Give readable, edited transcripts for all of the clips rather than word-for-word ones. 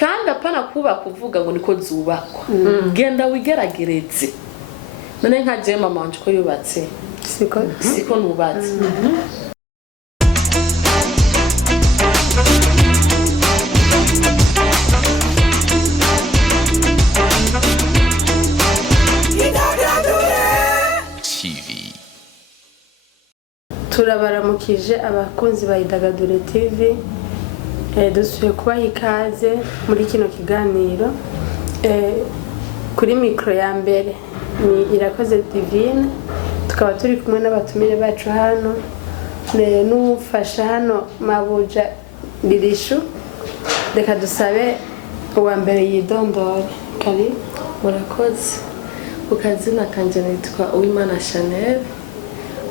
kandi apana kuba kuvuga ngo niko zubakwa genda wigeragereze none nka je mama wanje ko yubatse siko nubatse turabaramukije abakunzi ba Idagadure TV dusuye kubaha ikaze muri kino kiganiro kuri mikro ya mbere ni Irakoze Divine tukaba turi kumwe n'abatumire bacu hano n'ufasha hano Mabuja Lirishu reka dusabe uwa mbere yidondore kari murakoze ukazina kanje nitwa Uwimana Chanel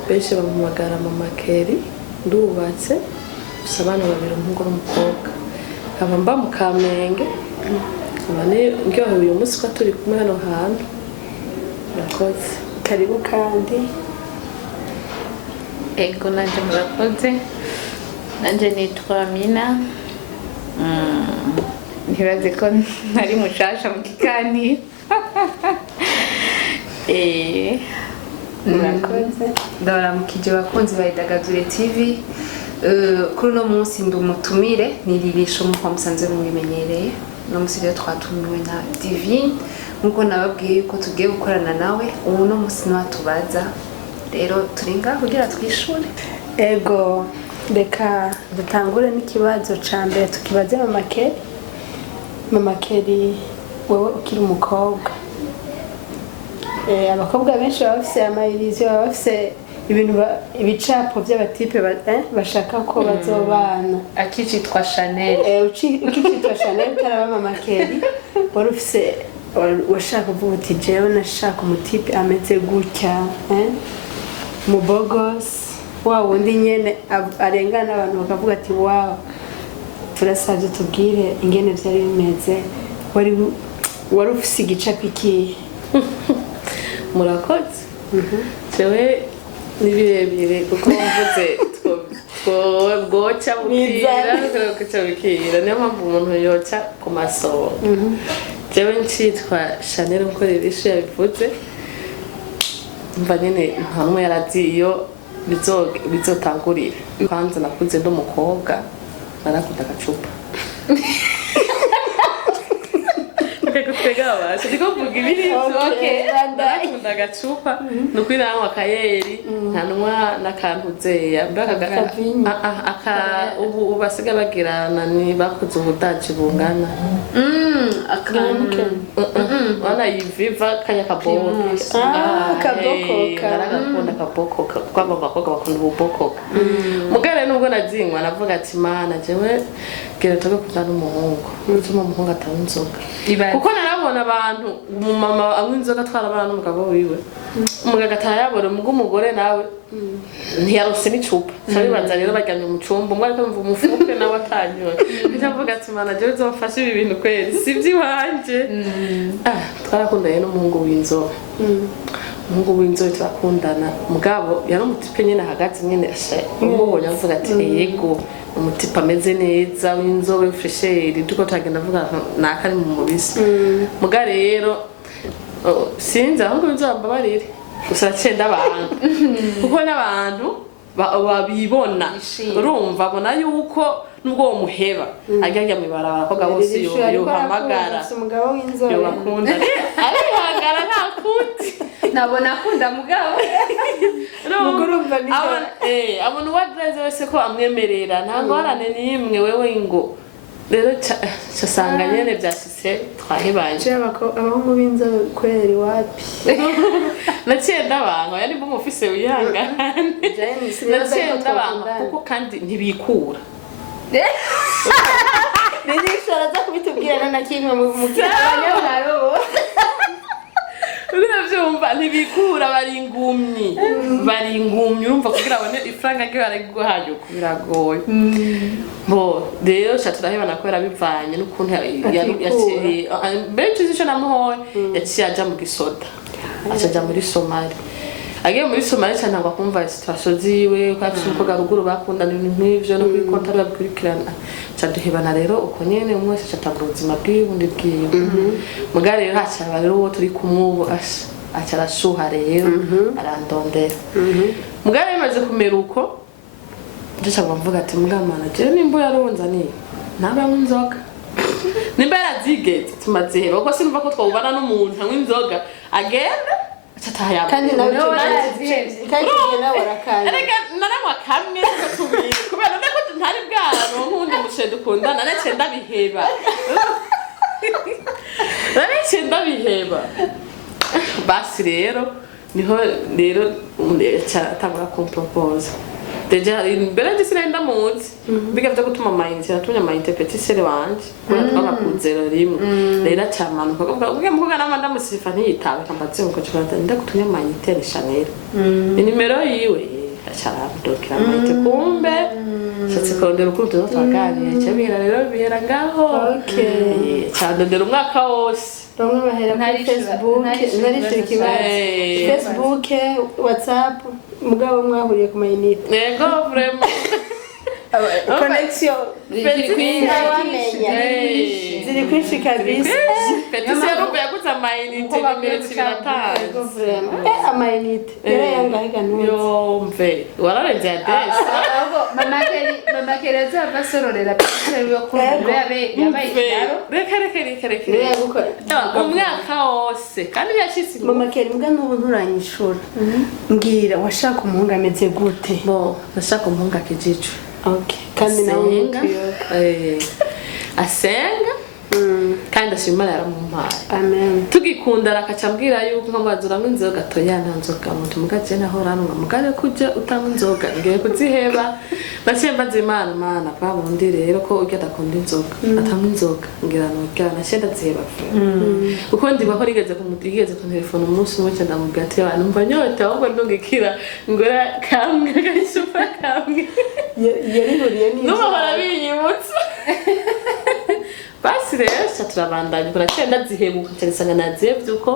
benshi bampamagara Mama Keri ndubatse usabana babiri umuhungu n'umukobwa aba mba mu Kamenge abane ngyohe uyu munsi ko turi kumwe hano hantu murakoze karibu kandi ego nanje murakoze nanje nitwa Mina ntibaze ko nari mushasha mu kiganiro murakoze ndabaramukije bakunzi ba Idagadure TV kuri no munsi ndumutumire niririsho muko musanze mubimenyereye no munsi rero twatumiwe na Divine nkuko nababwiye ko tugiye gukorana nawe ubu no munsi natubaza rero turinga kugira twishure ego reka dutangure n'ikibazo ca mbere tukibaze Mama Keri wowe ukiri umukobwa abakobwa benshi baba bafise amayirizo baba bafise ibintu ibicapo by'abatipe bashaka ko bazobana akicitwa Chanel ukicitwa Chanel taraba Mama Keri wari ufise washaka kuvuga uti jewe nashaka umutipe ameze gutya mu bogos wa wundi nyene arengana abantu bakavuga ati wow turasavye tubwire ingene vyari bimeze wari ufise igicapo ikihe murakoze jewe nibirebire kuko mvuze bwoca bukira niyo mpamvu umuntu yoca ku masoro jewe ncitwa Chanel nkuko Lirishu yabivuze mva nyene ntamwe yarazi iyo bizotangurira kwanza nakuze ndi umukobwa narakunda agacupa Twegabasha ndiko mvuga ibiri narakunda agacupa nukuri nanywa akayeri nkanwa n'akantuzeya ubu basiga bagirana ni bakuze ubudaji bungana wana yiviva kanya kaboko narakunda kaboko kwamba abakobwa bakunda ububoko mugare nubwo nazinywa navuga ati mana jewe gera toke kuzana umuhungu utuma umuhungu atanywa inzoga kuko narabona abantu umumama anywa inzoga atwara abana n'umugabo wiwe umugabo atayabona umugore nawe ntiyarose n'icupa sabibanza rero bajyanye mu cyumba umwe ariko mvu umufuke nawe atanyoye ndavuga ati mana jewe uzofasha ibi bintu kweri sivyo wanje twarakundanye n'umuhungu w'inzoga umuhungu w'inzoga turakundana mugabo yari umutipe nyene hagati nyene umubonye avuga ati yego umutipe ameze neza w'inzoga fresheri duko tagenda avuga nakari mu mubisi muga rero sinzi ahubwo bizamba barire gusa cenda abantu kuko n'abantu babibona urumva bona yuko nubwo wo muheba ajya mwibarabara abakobwa bose yohamagara umugabo w'inzoga yobakunda arihangara nta kundi nabona akunda mugabo mugurumva ni abona uwadreze wese ko amwemerera ntango warane nimwe wewe ngo rero cyasanga nyene byashitse twahibanje abahungu b'inzoga kweri wapi nacenda abantu yari bo mufise wihangane nacenda abantu kuko kandi ntibikura Lirishu araza kubitubwira na kimwe mu kiganiro uravyumva ntibikura bari ingumyi urumva kugira abone ifaranga ryo bariguhaye biragoye bo rero turahebana ko yarabivanye n'ukuntu benshi zisho namuhoye yaciye aja mu gisoda acaja muri Somali agiye muri Somalia cyane ntabwo akumva situation ziwe ko afite umukobwa ruguru bakundana ibintu nk'ivyo no kuri konta babikurikirana caduhebana rero uko nyene umwe wese catanga ubuzima bw'ubundi bwiwe mugari rero hacyaba rero uwo turi kumwe acarashuha rero arandondera mugari bimaze kumera uko ndashaka mvuga ati mugamana je nimba yaronzaniye naba nzoga nimba yarazigeze tumaziheba kuko sinumva ko twubana n'umuntu anywa inzoga agenda acatahaya kandi nawe urazihebye kandi nawe warakanye erega naramwa kamwe ko tubiri kubera nako ntari bwaro nkundi mushe dukundana nace ndabiheba nace ndabiheba basi rero niho rero atangura kumpropose deja imbere ndisinenda muzi bigavye gutuma amayinite natumye amayinite petit sere wanje kubera twabakuzero rimwe rero acamanuka kuvuga mvuga nama ndamusifa ntiyitabe kambaze ngo cyangwa ndagutumye amayinite Chanel inimero yiwe acarabdokira amayinite kumbe shatse kurondera ukuntu twaganiriye cyabira rero bihera ngaho cyandondera umwaka wose bamwe bahera kuri Facebook WhatsApp mugabo mwahuriye ku mayinite nego vraiment connection ziri kwinshi kabisa petisi yaruko yaguze amayinite nimero ziratanga amayinite rero yangahiga nuzi yomve wararenze adresse mama kereza abasororera petisi yo kumva yabaye reka umwaka wose kandi yashitse mama keri mbwa n'ubu nturanyishura mbwira washaka umuhungu ameze gute bo nashaka umuhungu akijicu okay kandi nawe asenga kandi ashimara yaramumpaye amen tugikundana akacambwira yuko nkamazura inzoga toya ntanzoga muntu mugaje naho ranwa mugare kuje utanga inzoga ngiye kuziheba bacemba zimana mana babundi rero ko ujya dakunda inzoga atanga inzoga ngira nogana shenda ziheba uko ndibaho rigeze kumutigeze ku telefone umunsi umwe cyane ndamubwira ati abantu mbanyota ahubwo ndongekira ngora kamwe gasupa kamwe yarihuriye ni n'ubahora binyibutsa basi rero turabandanya kuracenda zihebuka cyane nazevye uko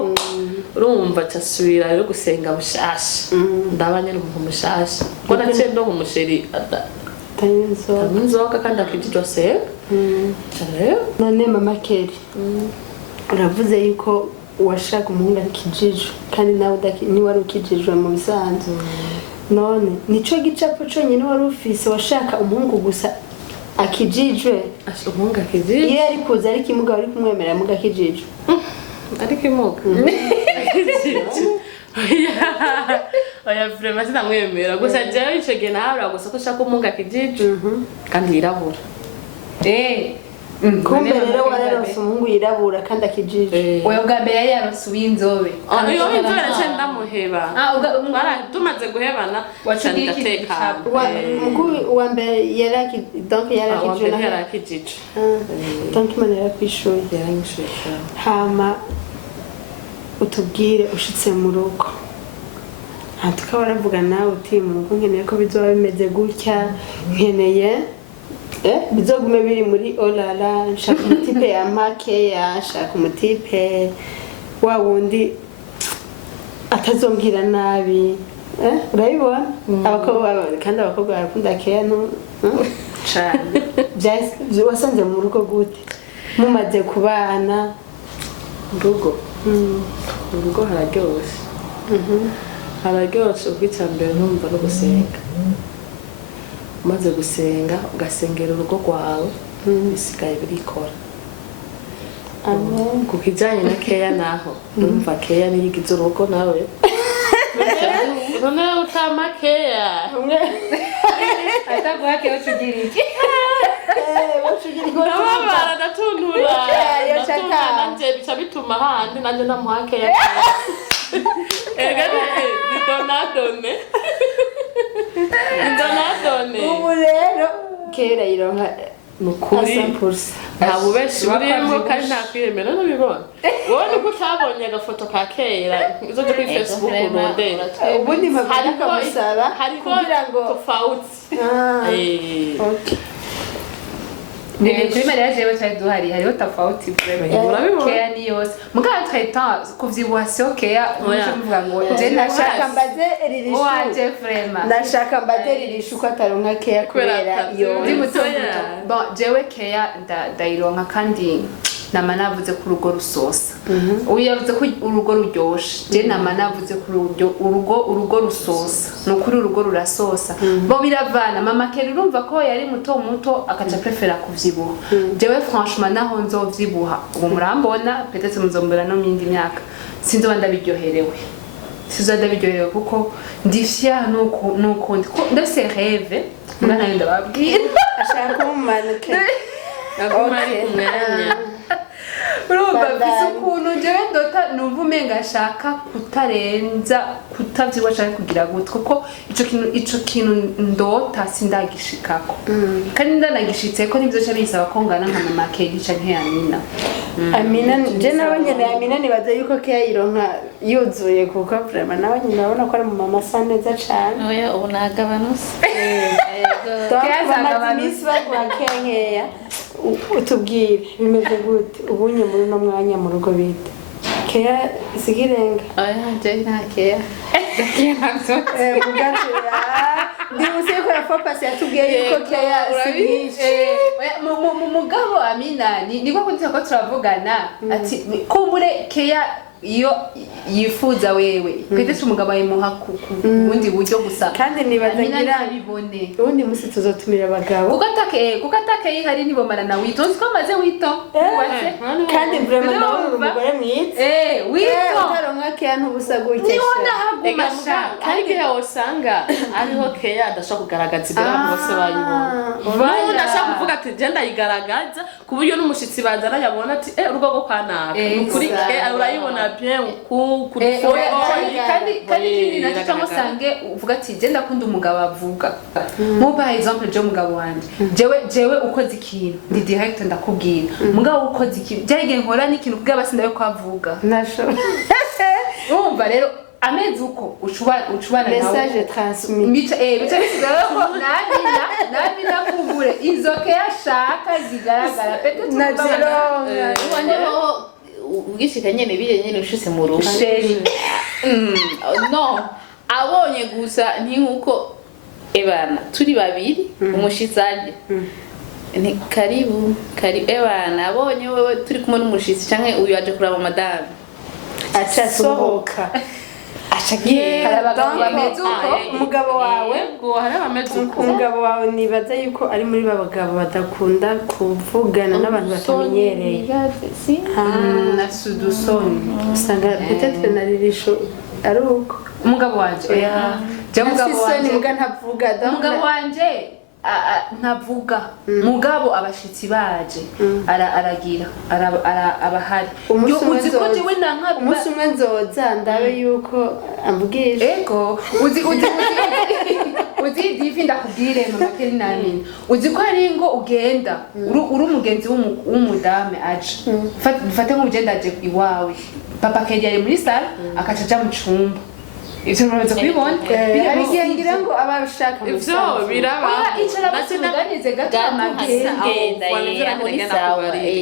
urumva casubira rero gusenga bushasha ndabanye n'umuntu mushasha ko nacendo nk'umusheri tanzoka kandi akijijwa se none mama keri uravuze yuko washaka umuhungu akijijwe kandi nawe ni wari ukijijwe mu bisanzwe none nico gicapo conyine wari ufise washaka umuhungu gusa akijijwe umuhungu akijijwe iyo ari kuza ariko imuga wari kumwemerera muga akijijwe ariko imuga oya vraiment sinamwemera gusa jewe ico gihe nahabura gusa ko shaka umuhungu akijijwe kandi yirabura kumbe rero wararonse umuhungu yirabura kandi akijijwe oya bwa mbere yari yaronse uw'inzobe iyo inzobe nace ndamuheba tumaze guhebana cyane ndateka mukuru wa mbere yaraki donc yarakijijwe na yarakijijwe donc imana yarakwishuye hama utubwire ushitse mu rugo tukaba baravuga nawe uti mu rugo nkeneye ko bizoba bimeze gutya nkeneye bizogume biri muri olala nshaka umutipe ya makeya nshaka umutipe wa wundi atazombwira nabi urabibona abakobwa kandi abakobwa barakunda keya cyane wasanze mu rugo gute mumaze kubana mu rugo hararyoshe hararyoshe ubw'icyambere numva no gusenga umaze gusenga ugasengera urugo rwawe bisigaye birikora ku kijyanye na keya naho urumva keya niyo igize urugo nawe none utama keya ataguha keya ucugira iki ndababara ndatuntura nanjye bica bituma handi nanjye namuha keya ni donadone ubu rero kera ironka nukuri nta bubeshi burimo kandi nta kwiyemera n'ubibona wowe niko utabonye agafoto ka kera uzoje kuri Facebook urondera ubundi mpamvu kamusaba kugira ngo tofauti kuri mariage yewe twari duhari hariho tofauti urabibona keya ni yose mugabo twahita kuvyibuha sio keya muje muvuga ngo je nashaka mbaze ririshu waje vrema nashaka mbaze ririshu ko ataronka keya kubera iyo ndi muto bon jewe keya ndayironka kandi nama navuze ku rugo rusosa uyavuze ko urugo ruryoshe je nama navuze ku urugo rusosa nukuri urugo rurasosa bo biravana mama keri urumva ko yari muto akaca prefera kuvyibuha jewe franchement naho nzovyibuha ubu murambona peut-être muzombera no mindi myaka sinzoba ndabiryoherewe kuko ndi fier nuko ndafise rêve mwana yenda babwira ashaka umumanuke urumva bise ukuntu njyewe ndota numva umenga ashaka kutavyibwa canke kugira gutya kuko ico kintu ndota sindagishikako kandi ndanagishitseko nivyoca bisaba ko ngana nka mama Kedi canke Amina je nawe nyene Amina nibaza yuko keya yironka yuzuye kuko vraiment nawe nyene urabona ko ari mu mama asa neza cane oya ubu nagabanuse keya zagabanuse bagwa kenkeya utubwire bimeze gute ubunye muri no mwanya mu rugo bita keya sigirenga oya je nta keya ndibuze ko rafopasi yatubwiye yuko keya sigishe mugabo Amina niko kuntse ko turavugana ati kumbure keya iyo yifuza wewe kwitese umugabo ayimuha ku bundi buryo gusa kandi nibaza ngira bibone ubundi musi tuzotumira abagabo kuko atake ihari nibomara na wito nzi ko maze wito kandi vraiment nawe uri umugore mwiza wito utaronka keya ntubusa gukesha niwona haguma shaka kandi keya usanga ariho keya adashaka kugaragaza ibyo abantu bose bayibona umuntu ashaka kuvuga ati je ndayigaragaza ku buryo n'umushitsi bazana yabona ati urugo rwo kwanaka ukuri keya urayibona bien kuri kandi ikindi nacyo cyangwa usange uvuga ati je ndakunda umugabo avuga mu par exemple je umugabo wanje jewe ukoze ikintu ndi direct ndakubwira mugabo ukoze ikintu byarige nkora n'ikintu kubwa basindaye ko avuga nasho urumva rero amezi uko ucubana message transmis bica bisigara ko nabina kumbure izo keya shaka zigaragara peut-être wanyeho ubwishika nyene bire nyene ushitse mu rugo no abonye gusa nkuko ebana turi babiri umushitsi aje ni karibu ebana abonye wewe turi kumwe n'umushitsi canke uyu aje kuraba madame acha sohoka umugabo wawe nibaza yuko ari muri babagabo badakunda kuvugana n'abantu batamenyereye nasudusoni usanga peut-être na ririsho ari uko umugabo wanje umugabo wanje ntavuga mugabo abashitsi baje aragira abahari uzi ko jewe nanka umunsi umwe nzoza ndabe yuko amvugisha ego uzi divi ndakubwire mama Keri Amina uzi ko ari ngo ugenda uri umugenzi w'umudame aje mfate nk'ugenda aje iwawe papa Keri ari muri sala akaca aja mu cumba ivyo muraza kubibona ngira ngo abashaka ivyo biraba icara genda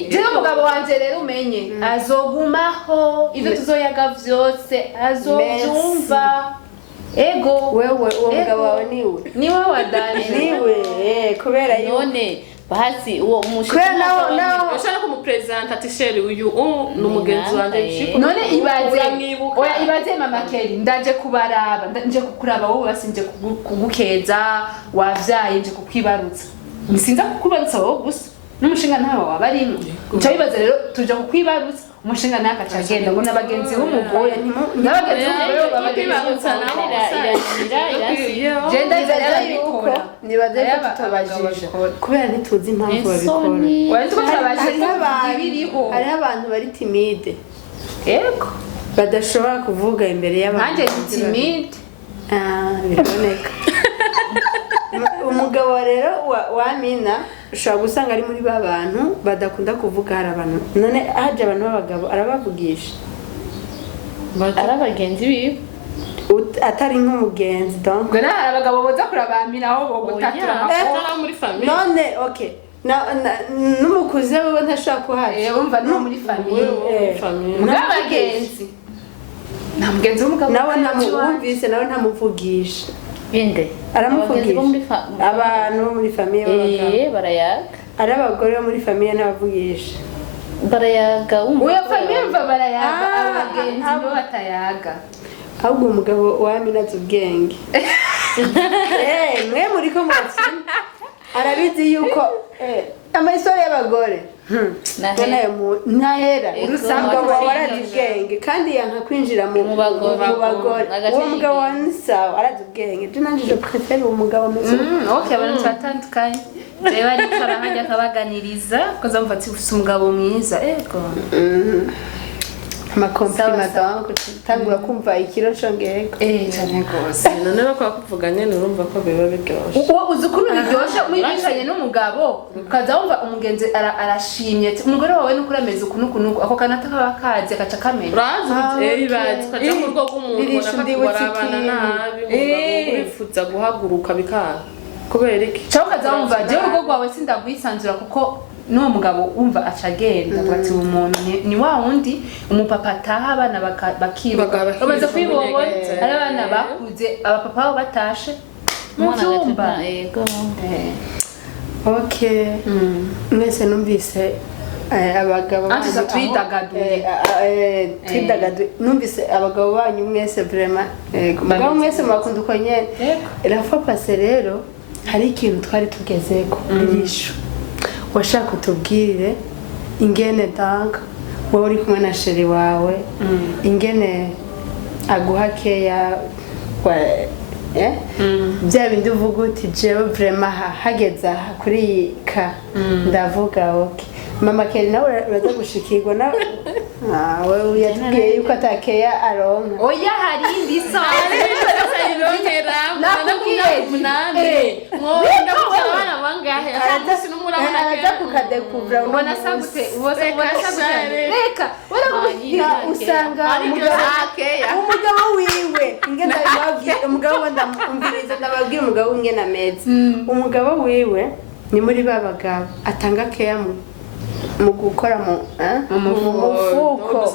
jewe umugabo wanje rero umenye azogumaho ivyo tuzoyaga vyose azovyumva ego wewe uwo mugabo wawe niwe wadanje niwe kubera none basi uwo mushitsi naho ushaka kumupresenta ati sheri uyu n'umugenzi wanje shiko none ibaze mama Keri ndaje kubaraba nje kukuraba wowe basinje kugukeza wavyaye nje kukwibarutsa nisinza kukubarutsa wowe gusa n'umushinga ntawe wabarimo nca bibaza rero tuja kukwibarutsa umushinga naka cagenda ngo nabagenzi b'umugore nabagenzi b'umugore babagenzi genda yuko nibaze ko tutabajije kubera ntituzi impamvu babikora hariho abantu bari timide yego badashobora kuvuga imbere y'abantu nanjye timide biraboneka umugabo rero wa Amina ushobora gusanga ari muri ba bantu badakunda kuvuga hari abantu none haje abantu b'abagabo arabavugisha ari abagenzi biwe atari nk'umugenzi donc ngo hari abagabo boza kurabamira aho bogutatura muri famille none okay n'umukuzi we ntashobora kuhaca wumva no muri famille mugabagenzi nta mugenzi w'umugabo nawe ntamwumvise nawe ntamuvugisha inde aramuvugisha abantu bo muri famille barayaga ari abagore bo muri famille ntabavugisha barayaga uyo famille mva barayaga abagenzi bo batayaga ahubwo umugabo waminaze ubwenge mwe muri ko mwatsinda arabizi yuko amasore y'abagore ntahera urusanga wawe arazi ubwenge kandi yanka kwinjira mu bagore uwo mugabo wa nisawa arazi ubwenge byo nanjye je préfère uwo mugabo ameze ok abantu batandukanye reba ariko arahajya akabaganiriza ko zamva ati ufite umugabo mwiza ego amakomplima donc tangura kumva ikiro congeko cyane gose none bakwa kuvuganye nurumva ko biba biryoshe uzi ukuntu biryoshe mwibicanye n'umugabo ukaza wumva umugenzi arashimye umugore wawe nuko urameze ukuntu ako kanata kaba kazi akaca kamenya urazi kaja mu rwo rw'umuntu barabana nabi umugabo wifuza guhaguruka bikanga kubera iki cyangwa ukaza wumva jewe urugo rwawe sindagwisanzura kuko n'uwo mugabo wumva acagenda ati uwo muntu ni wa wundi umupapa ataha abana bakiruka bamaze kwibobona ari abana bakuze abapapa babo batashe mu cyumba ok mwese numvise abagabo twidagaduye numvise abagabo banyu mwese vraiment mugabo mwese mwakunda uko nyene rafa pase rero hari ikintu twari tugezeko ririsho washaka utubwire ingene danga wowe uri kumwe na sheri wawe ingene aguha keya bya bindi uvuga uti jewe vraiment hageze aha kuri iyi ka ndavuga ok mama keri nawe uraza gushikirwa nawe yatubwiye yuko atakeya aronka oya hari indi sare araza kukadekuvura ubona sagute reka usanga umugabo wiwe ingene umugabo ndamumviriza ndababwira umugabo ingene ameze umugabo wiwe ni muri babagabo atanga keya mu gukora mu mufuko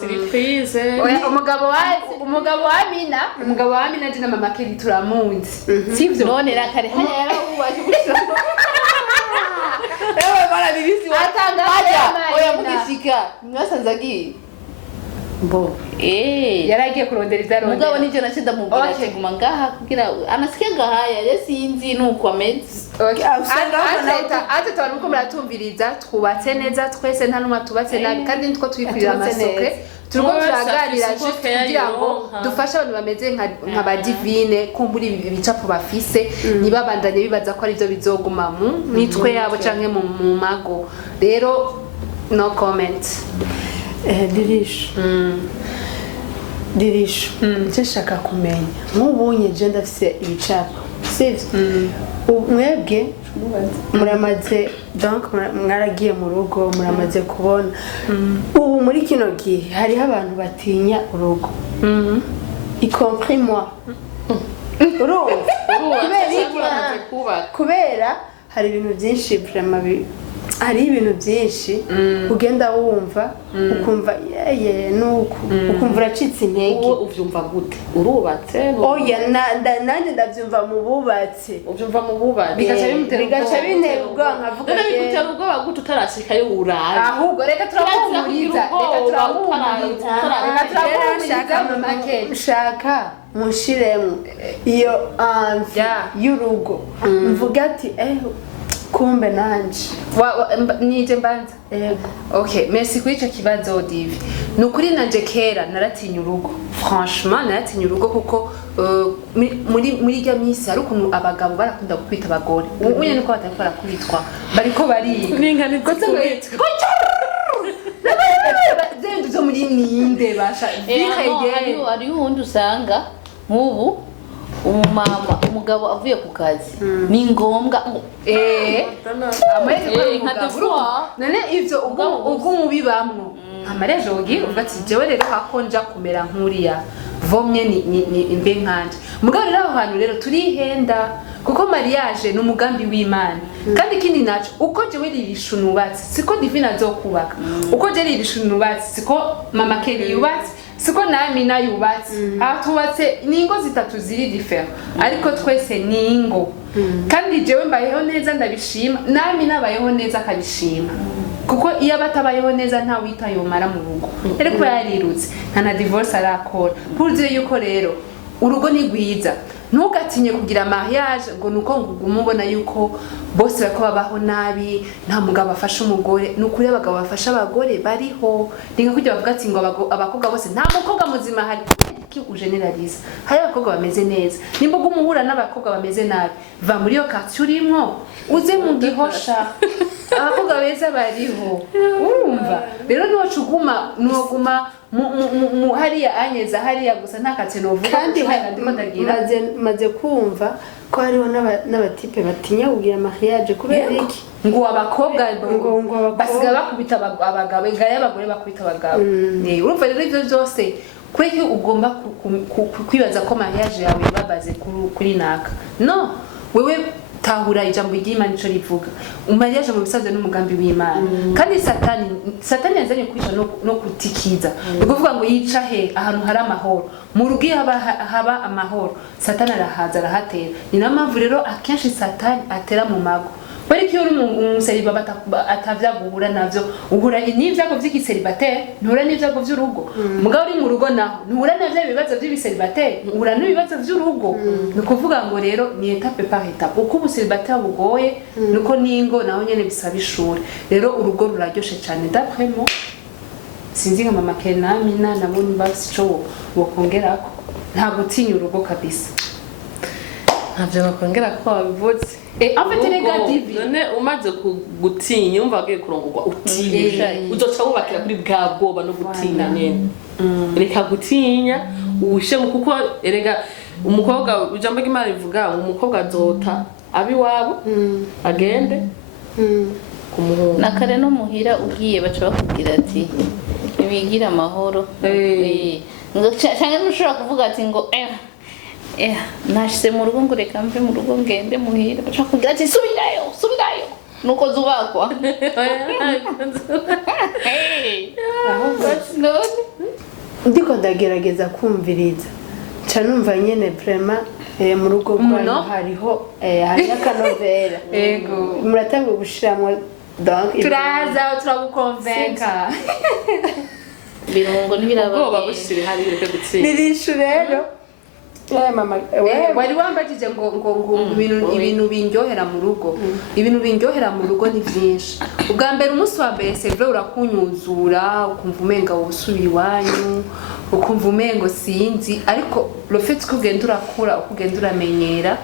umugabo wa Amina je na mama Keri turamunzi sivyo none rakare haya yarabubaje ewe bana bibisi atanga oya mugishika mwasanzagi bo yaragiye kurondera izaronde mugabo nije nakida mubwira ati guma ngaha kugira anasike ngahaya yasinzi nuko ameze ate twari uko muratumviriza twubatse neza twese nta numwe tubatse nabi kandi nitwo twikwirira amasokwe turiko turaganira kugira ngo dufashe abantu bameze nka ba divine kumbura ibicapo bafise nibabandanye bibaza ko ari byo bizoguma mu mitwe yabo canke mu mago rero no comment dirisho icyo nshaka kumenya nk'ubunye je ndafise ibicapo sivyo mwebwe muramaze donc mwaragiye mu rugo muramaze kubona ubu muri kino gihe hariho abantu batinya urugo y compris moi kubera hari ibintu byinshi vraiment hari ibintu byinshi ugenda wumva ukumva yeye nuko ukumva uracitse intege uvyumva gute urubatse oya nanjye ndavyumva mu bubatse uvyumva mu bubatse bigaca bintera ubwoba nkavuga none bigutera ubwoba gute utarashikayo uraje ahubwo reka turahumuriza nshaka mushiremo iyo anvi y'urugo mvuga ati kumbe nanje nije mbanza yego okay merci kuri ico kibazo Divi nukuri nanje kera naratinya urugo franchement naratinya urugo kuko muri rya misi hari ukuntu abagabo barakunda kwita abagore unye niko batakora kubitwa bariko bariga ninka nitwa zendo zo muri ninde basha ari uhundi usanga nk'ubu umugabo avuye ku kazi ni ngombwa none ivyo ubwo mubibamwo amareje ugira uvuga ati jewe rero hakonja kumera nkuriya vomye ni imbe nkanje mugabo rero aho hantu rero turihenda kuko mariage ni umugambi w'Imana kandi ikindi naco uko jewe ririsha nubatse siko divine azokubaka uko je ririsha nubatse siko mama Kelly yubatse siko nami na yubatse atubatse ningo zitatu ziri different ariko twese ningo kandi jewe mbayeho neza ndabishima nami nabayeho neza akabishima kuko iyo batabayeho neza nta wita yomara mu rugo ariko yarirutse nta na divorce arakora puruze yuko rero urugo ni rwiza ntugatinye kugira mariage ngo nuko umubona yuko bose bako babaho nabi nta mugabo afasha umugore nukuri abagabo bafasha abagore bariho ninga kujya bavuga ati ngo abakobwa bose nta mukobwa muzima hari ki ugeneralize hari abakobwa bameze neza nimba umuhura n'abakobwa bameze nabi va muri yo quartier urimo uze mu gihosha abakobwa beza bariho urumva rero niwo cuguma mu hariya anyeza hariya gusa ntakatse novuga kandi maze kumva ko hariho n'abatipe batinya kugira mariage kubera iki ngo abakobwa basiga bakubita abagabo igaya abagore bakubita abagabo urumva rero ivyo byose kweki ugomba kwibaza ko mariage yawe babaze kuri naka no wewe tahura ijambo ry'Imana ico rivuga umariage mu bisaze n'umugambi w'Imana kandi satani yazanye kwisha no kutikiza ukuvuga ngo yica he ahantu hari amahoro mu rugi haba amahoro satani arahaza arahatera ni nampamvu rero akenshi satani atera mu mago bari kiyo umuseriba atavya guhura navyo uhura n'ivyago vy'ikiseribateri ntura n'ivyago vy'urugo mugabo uri mu rugo naho ntura navyo ibibazo vy'ibiseribateri uhura n'ibibazo vy'urugo nukuvuga ngo rero ni etape par etape uko ubuseribateri bugoye nuko ningo naho nyene bisaba ishuri rero urugo ruraryoshe cyane d'après moi sinzi nka mama Kena Mina nabo basico bokongerako nta gutinya urugo kabisa ntavyo bakongera ko babivuze en fait negative none umaze gutinya umva agiye kurongorwa utinya uzoca wubakira kuri bwa bwoba no gutinya nyene reka gutinya ushe kuko erega umukobwa ijambo ry'Imana rivuga umukobwa azota abi wabo agende kumuhungu nakare no muhira ugiye baca bakubwira ati nibigira amahoro ngo cyangwa nushobora kuvuga ati ngo nashise mu rugo ngo reka mve mu rugo ngende muhira baca kugira ati subirayo nuko zubakwa ndiko ndagerageza kumviriza ca numva nyene vraiment mu rugo rwanyu hariho akanovera yego muratanga gushiramwo donc turaza turagukonvenka birungo ubwoba bushiri hari reke gutsinda nirishu rero mama wari wambajije ngo ibintu bindyohera mu rugo ibintu bindyohera mu rugo ni byinshi ubwa mbere umunsi wa mbere sevre urakunyuzura ukumva umenga wosubiye iwanyu ukumva umengo sinzi ariko le fait ko ugenda urakura ukugenda uramenyera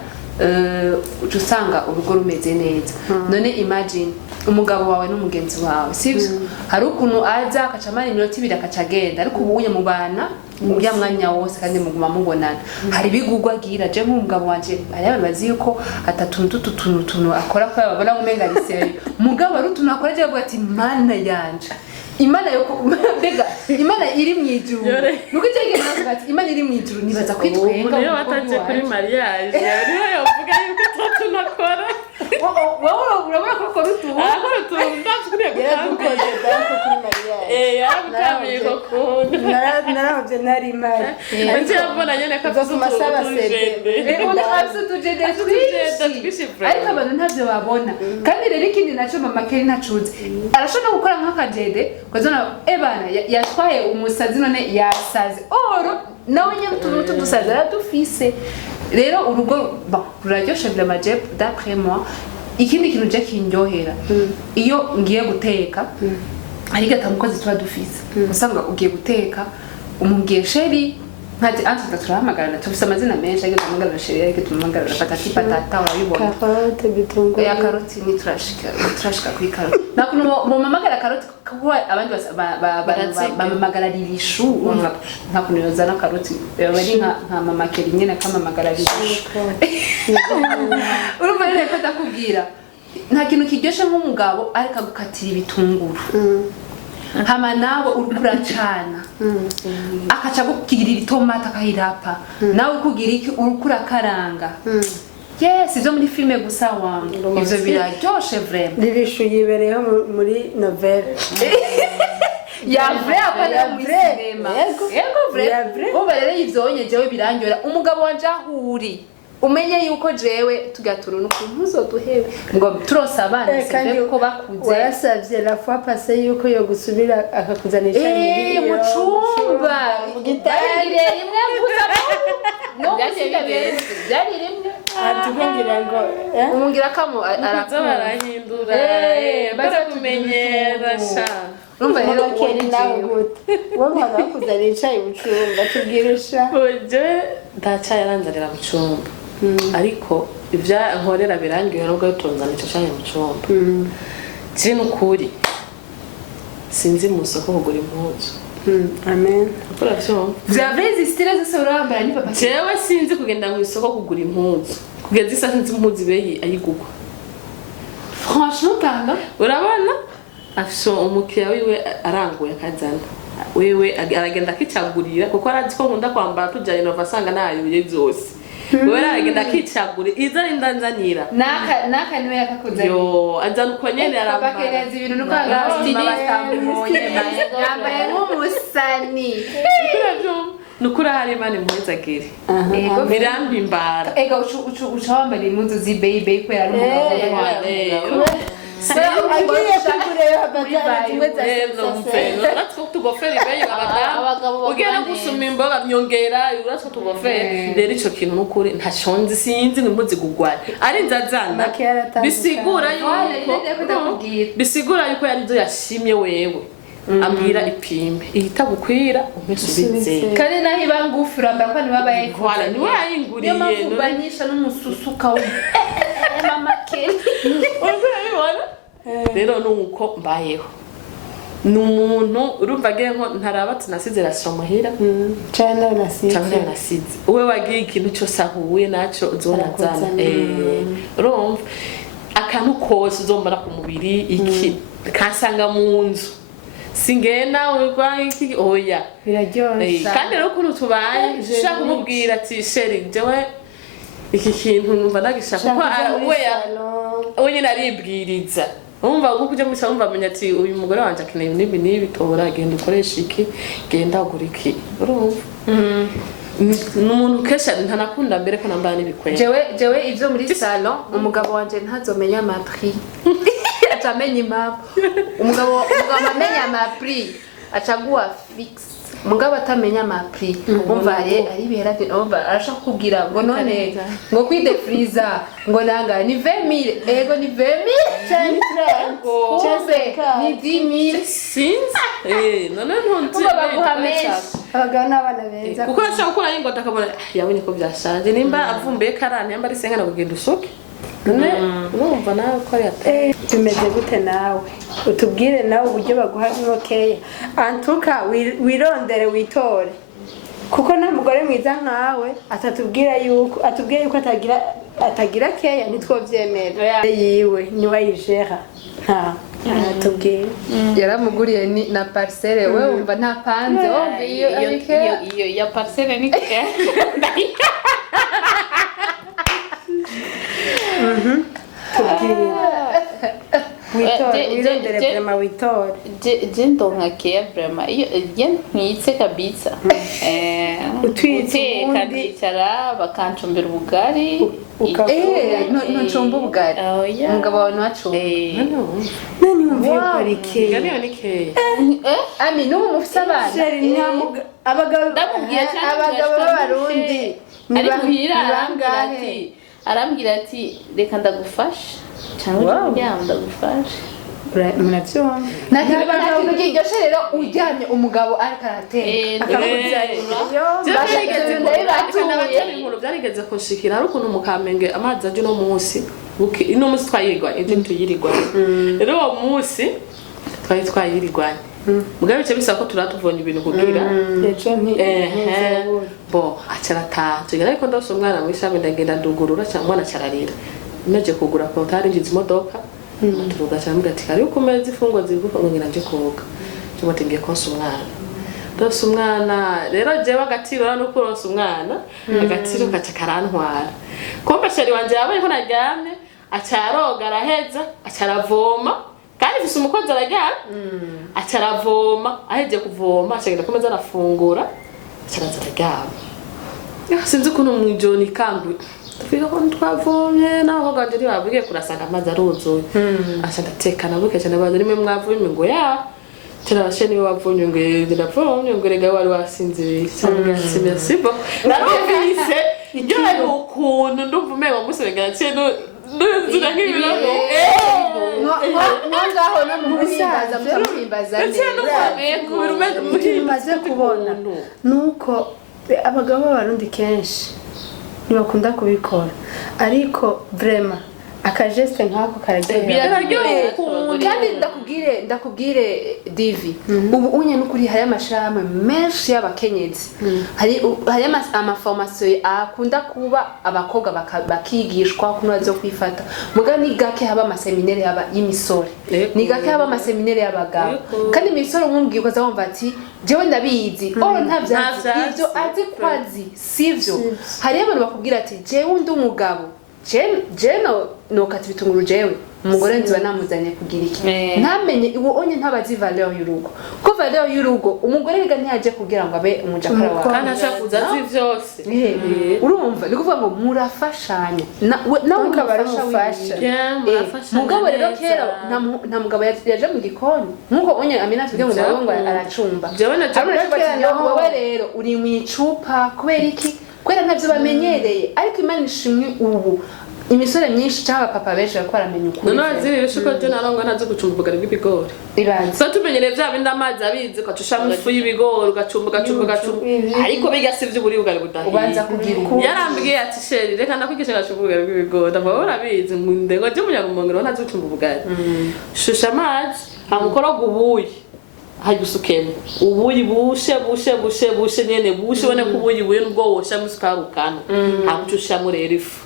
usanga urugo rumeze neza none imagine umugabo wawe n'umugenzi wawe sivyo hari ukuntu aza akacamara iminota 2 akacagenda ariko ubuye mu bana ya mwanya wose kandi muguma mubonana hari bigugwa gira je nk'umugabo wanje ari bazi yuko atatuntu akora ko babona umenga riseri mugabo ari utuntu akora je avuga ati mana yanje Imana yoko mbega Imana iri mwijuru nuko cyege navuga ati Imana iri mwijuru nibaza kwitwenga niyo bataje kuri mariage niyo yovuga yuko tatunakora wowe urabona ko akora utuntu ndakuriye yaradukoze dako kuri mariage yaramukamiye ko naravye nari mari nje yabona nyene ko afite masaba sede undi afite utujede twishi ariko abantu ntavyo babona kandi rero ikindi naco mama Kelly ntacuze arashobora gukora nk'akajede kwazona ebana yatwaye umusazi none yasaze oro nawe nyamtutu dusaza radufise rero urugo ruraryoshe bya majep d'après moi ikindi kintu je kindyohera iyo ngiye guteka ariko atamukozi tuba dufise usanga ugiye guteka umubwiye sheri nkati anti turahamagara tufise amazina menshi ariko tumuhamagara sheri ariko tumuhamagara patati patata urabibona carotte bitunguru ya karoti ni turashika kuri karoti nakuno mu mamagara karoti kuko abandi bamamagara ririshu nkakuno yozana karoti bari nka mama Kelly nyene kamamagara ririshu urumva rero ko ndakubwira nta kintu kiryoshe nk'umugabo ariko agukatira ibitunguru hama nawe urukura cana akaca gukigirira itomata akahirapa nawe kugira iki urukura karanga yes ivyo muri filime gusa wangu ivyo biraryoshe vraiment Lirishu yibereyeho muri novelle. ya vrai apana mu cinema yego vrai Ya vrai. ubu rero ivyonye jewe birangyora umugabo wanje ahuri umenye yuko jewe tugatura n'ukuntu uzoduhebe ngo turose abana sivyo ko bakuze warasavye la fois passée yuko yo gusubira akakuzanisha mu cumba gitari rimwe gusa no byari rimwe atukungira ngo umungira kamo araza barahindura baza kumenyera sha urumva rero keri nawe gute wowe bakakuzanisha ubucumba tubwirisha oje ndaca yaranzanira mu cumba ariko ivya nkorera birangiye nubwo yotonzana ico cyane mu cumba je n'ukuri sinzi mu soko kugura impuzu amen ukora vyo vyavye zistira zose urambara ni papa jewe sinzi kugenda mu isoko kugura impuzu kugeza isa sinzi impuzu ibeyi ayigugwa franchement parlant urabona afise umukiriya wiwe aranguye akazana wewe aragenda akicagurira kuko arazi ko nkunda kwambara tujyanye nova asanga nayoye byose wewe aragenda akicagurira izo indanzanira naka niwe yakakoze yo azana uko nyene arambara bakereza ibintu nuko batamubonye yambaye nk'umusani nukuri hari imana impuhezagire ego birampimbara ega uca wambara impuzu z'ibeyi kubera ari umugabo wawe ugenda gusuma imboga myongera uratwo tugofere rero ico kintu n'ukuri ntashonze sinzi ngo impuzu igugwaye ari nzazana bisigura yuko yari zo yashimye wewe ambwira ipimbe ihitagukwira umisubize kandi naho iba ngufi urambara ko niba bayikora niwe yayinguriye niyo mpamvu banyisha n'umususuka we mama keri urabibona rero nuko mbayeho numuntu urumva agiye nko ntarabati nasize rasho muhira cyane nasize uwe wagiye ikintu cyose ahuye naco uzonazana urumva akantu kose uzombara ku mubiri iki kasanga mu nzu singena urwa iki oya biraryoshye kandi rero ukuntu tubaye shaka kumubwira ati sheri jewe iki kintu numva ndagishaka kuko we nyine aribwiriza umva uko kujya muri umva amenya ati uyu mugore wanje akeneye nibi nibi tobora genda ukoresha iki genda ugura iki urumva numuntu kesha ntanakunda mbere ko nambara nibikwenya jewe ivyo muri salon umugabo wanje ntazomenya ma prix atamenya impamvu umugabo amenya ma prix acaguwa fixe mugabo atamenya ma prix umva ari bihera umva arashaka kugira ngo none ngo kwide freezer ngo nanga ni 20000 ego ni 20000 cyane tranko ni 10000 sinzi none ntunzi baguhamesha abagabo n'abana beza kuko ashaka gukora ingota akabona yabonye ko byashanje nimba avumbuye karani yamba ari sengana kugenda usoke none urumva nawe ko yataye tumeze gute nawe utubwire nawe uburyo baguha n'okeya antuka wirondere witore kuko nta mugore mwiza nkawe atubwira yuko atagira keya ntitwovyemera yiwe niwe yijera nta atubwira yaramuguriye na parcelle we wumva nta panze iyo ya parcelle ni ke wirondere vrema witore je ndonka keya vrema iyo je ntwitse kabisa utwitse kandicara bakancumbira ubugari ntucumba ubugari umugabo wawe ntiwacumba nani wumviye ko ari keya ngani ni ke ami n'ubu mufise abana abagabo b'abarundi ari muhira arambwira ati reka ndagufasha cyangwa kuryama ndagufasha murabyumva iryo rero uryamye umugabo ariko arateka byarigeze kunshikira hari ukuntu mu Kamenge amazi aje no munsi ino munsi twayirwa ibyo tuyirirwa rero uwo munsi twayirirwa mugabe cyo bisaba ko turatuvonye ibintu kugira bo acarata tugera ariko ndose umwana mwishami ndagenda ndugurura cyangwa nacararira naje kugura ko tarinjiza imodoka turuga cyangwa ati kari ukomeza ifungwa zigufa ngo ngira nje koga cyo batingiye konsa umwana rose umwana rero jewe agatiro no kuronsa umwana agatiro gaca karantwara kumbe sheri wanje yabaye ko naryamye acaroga araheza acaravoma kandi mfise umukozi araryama acaravoma aheje kuvoma acagenda komeza arafungura acaraza araryama sinzi ukuntu mwijoro nikanguye twiga ko twavomye naho ganje ntibabwiye kurasanga amazi aruzuye aca ndatekana buke cyane baza rimwe mwavomye ngo ya Turabashe niwe wavunye ngo ndavunye ngo rega wari wasinziriye cyangwa merci bon narumvise njye ukuntu ndumva umenga musengera cyane nuzira nk'ibirabo ngaho no muhimbaza muhimbaza maze kubona nuko abagabo b'abarundi kenshi ntibakunda kubikora ariko vraiment akajeste nkako kararyohera kandi ndakubwire Divi ubu unye n'ukuri hari amashami menshi y'abakenyezi hari amaformation akunda kuba abakobwa bakigishwa kuno bazo kwifata muga ni gake haba amaseminaire haba y'imisore ni gake haba amaseminaire y'abagabo kandi imisore umubwiye ko zawumva ati jewe ndabizi ntavyazi ivyo azi kwazi sivyo hari abantu bakubwira ati jewe ndi umugabo jeno nokati bitunguru jewe umugore nziba namuzanye kugira iki ntamenye uwo onye ntabazi valeur y'urugo ko valeur y'urugo umugore riga ntiyaje kugira ngo abe umujakara wawe kandi ashakuza azi vyose urumva nikuvuga ngo murafashanya nawe ukabafasha mugabo rero kera nta mugabo yaje mu gikoni nkuko onye Amina tuvuge ngo nawe ngo aracumba wowe rero uri mu icupa kubera iki kwera ntavyo bamenyereye ariko Imana ishimwe ubu imisore myinshi cyangwa papa benshi bakora amenye ukuri none ziri bishuko je narongo nazo gucumba ubugari bw'ibigori ibanze so tumenyereye vya bindi amazi abizi ko tushamwe ifu y'ibigori ugacumba ariko bigasivye buri bugari budahiye ubanza kugira ukuri yarambwiye ati sheri reka ndakwigisha gacumba ubugari bw'ibigori ndava urabizi ngunde ngo je munyarumongero nazo gucumba ubugari shusha amazi amukoroga ubuyi hayusukemo ubuyi bushe nyene bushe wone kubuyi buye nubwo wosha musikarukana hakucusha murera ifu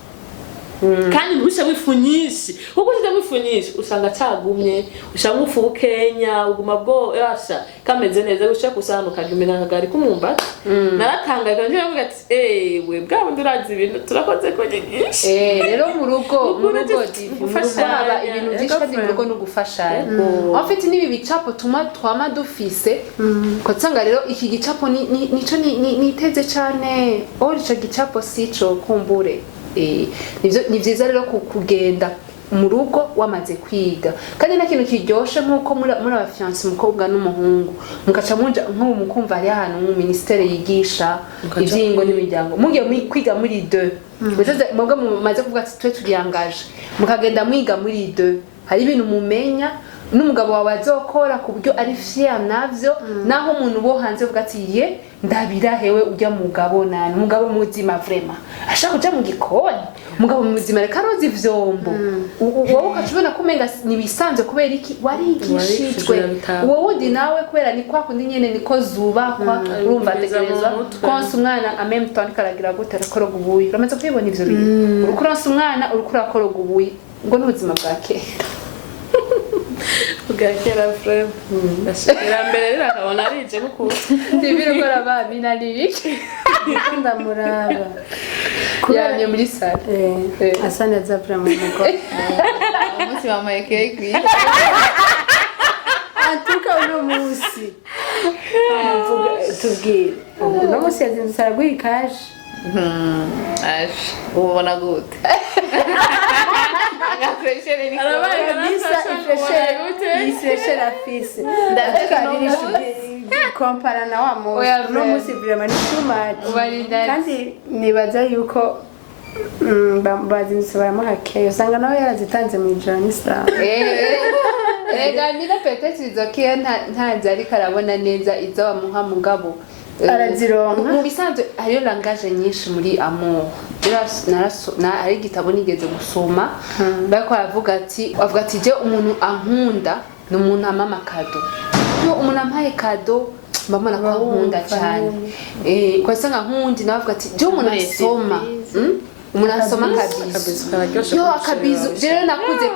kandi busha wifunyisha uko ujya wifunyisha usanga cyagumye ushanga ufu Kenya uguma bwo yasha kameze neza gusha kusana ukagumira nkagari kumumba naratangaga nje yavuga ati we bwa ndurazi ibintu turakoze ko nyigisha rero mu rugo gufashaba ibintu byishwe mu rugo no gufashanya afite nibi bicapo twama dufise ko tsanga rero iki gicapo nico niteze cyane ico gicapo sico kumbure ni vyiza rero kugenda mu rugo wamaze kwiga kandi na kintu kiryoshe nkuko muri abafiance umukobwa n'umuhungu mukaca munja nko mukumva ari ahantu mu ministere yigisha ivyingo n'imiryango mugiye kwiga muri 2 bitaze mwebwe mumaze kuvuga ati twe turiyangaje mukagenda mwiga muri 2 hari ibintu mumenya n'umugabo wawe azokora ku buryo ari fier navyo naho umuntu bo hanze uvuga ati ye ndabira hewe ujya mugabo nani umugabo muzima vraiment ashaka kuja mu gikoni umugabo muzima reka rozi vyombo wowe ukacubona kumenga nibisanzwe kubera iki warigishijwe wowe wundi nawe kubera ni kwa kundi nyene niko zubakwa urumva tegerezwa konsa umwana ameme temps karagira gute rakoroga ubuyi uramaze kwibona ivyo bintu urukuronsa umwana urukurakoroga ubuyi ngo n'ubuzima bwa kera ugakera frame ndashikira mbere rero akabona arije gukura ndibiro ko rabami nariki ndamuraba yanye muri sale asa neza vraiment mugo umunsi wamaye keke atuka uno munsi tubwire uno munsi yazinze saraguha kaje ubona gute agafreshere ni ifreshere afise ndakaririsha kompara na wa munsi uno munsi vraiment ni too much kandi nibaza yuko bazinze baramuha keyo usanga nawe yarazitanze mu ijoro n'isaha Mira peut-être izokiye ntanze ariko arabona neza izo bamuha mugabo arazironka mu bisanzwe hariyo langage nyinshi muri amour ari igitabo nigeze gusoma bariko aravuga ati je umuntu ankunda ni umuntu amama kado iyo umuntu ampaye kado mbamona ko nkunda cyane kwasanga nkundi navuga ati je umuntu asoma umuntu asoma akabizu akabizu kararyoshe yo kurusha akabizu ibibabi. rero nakuze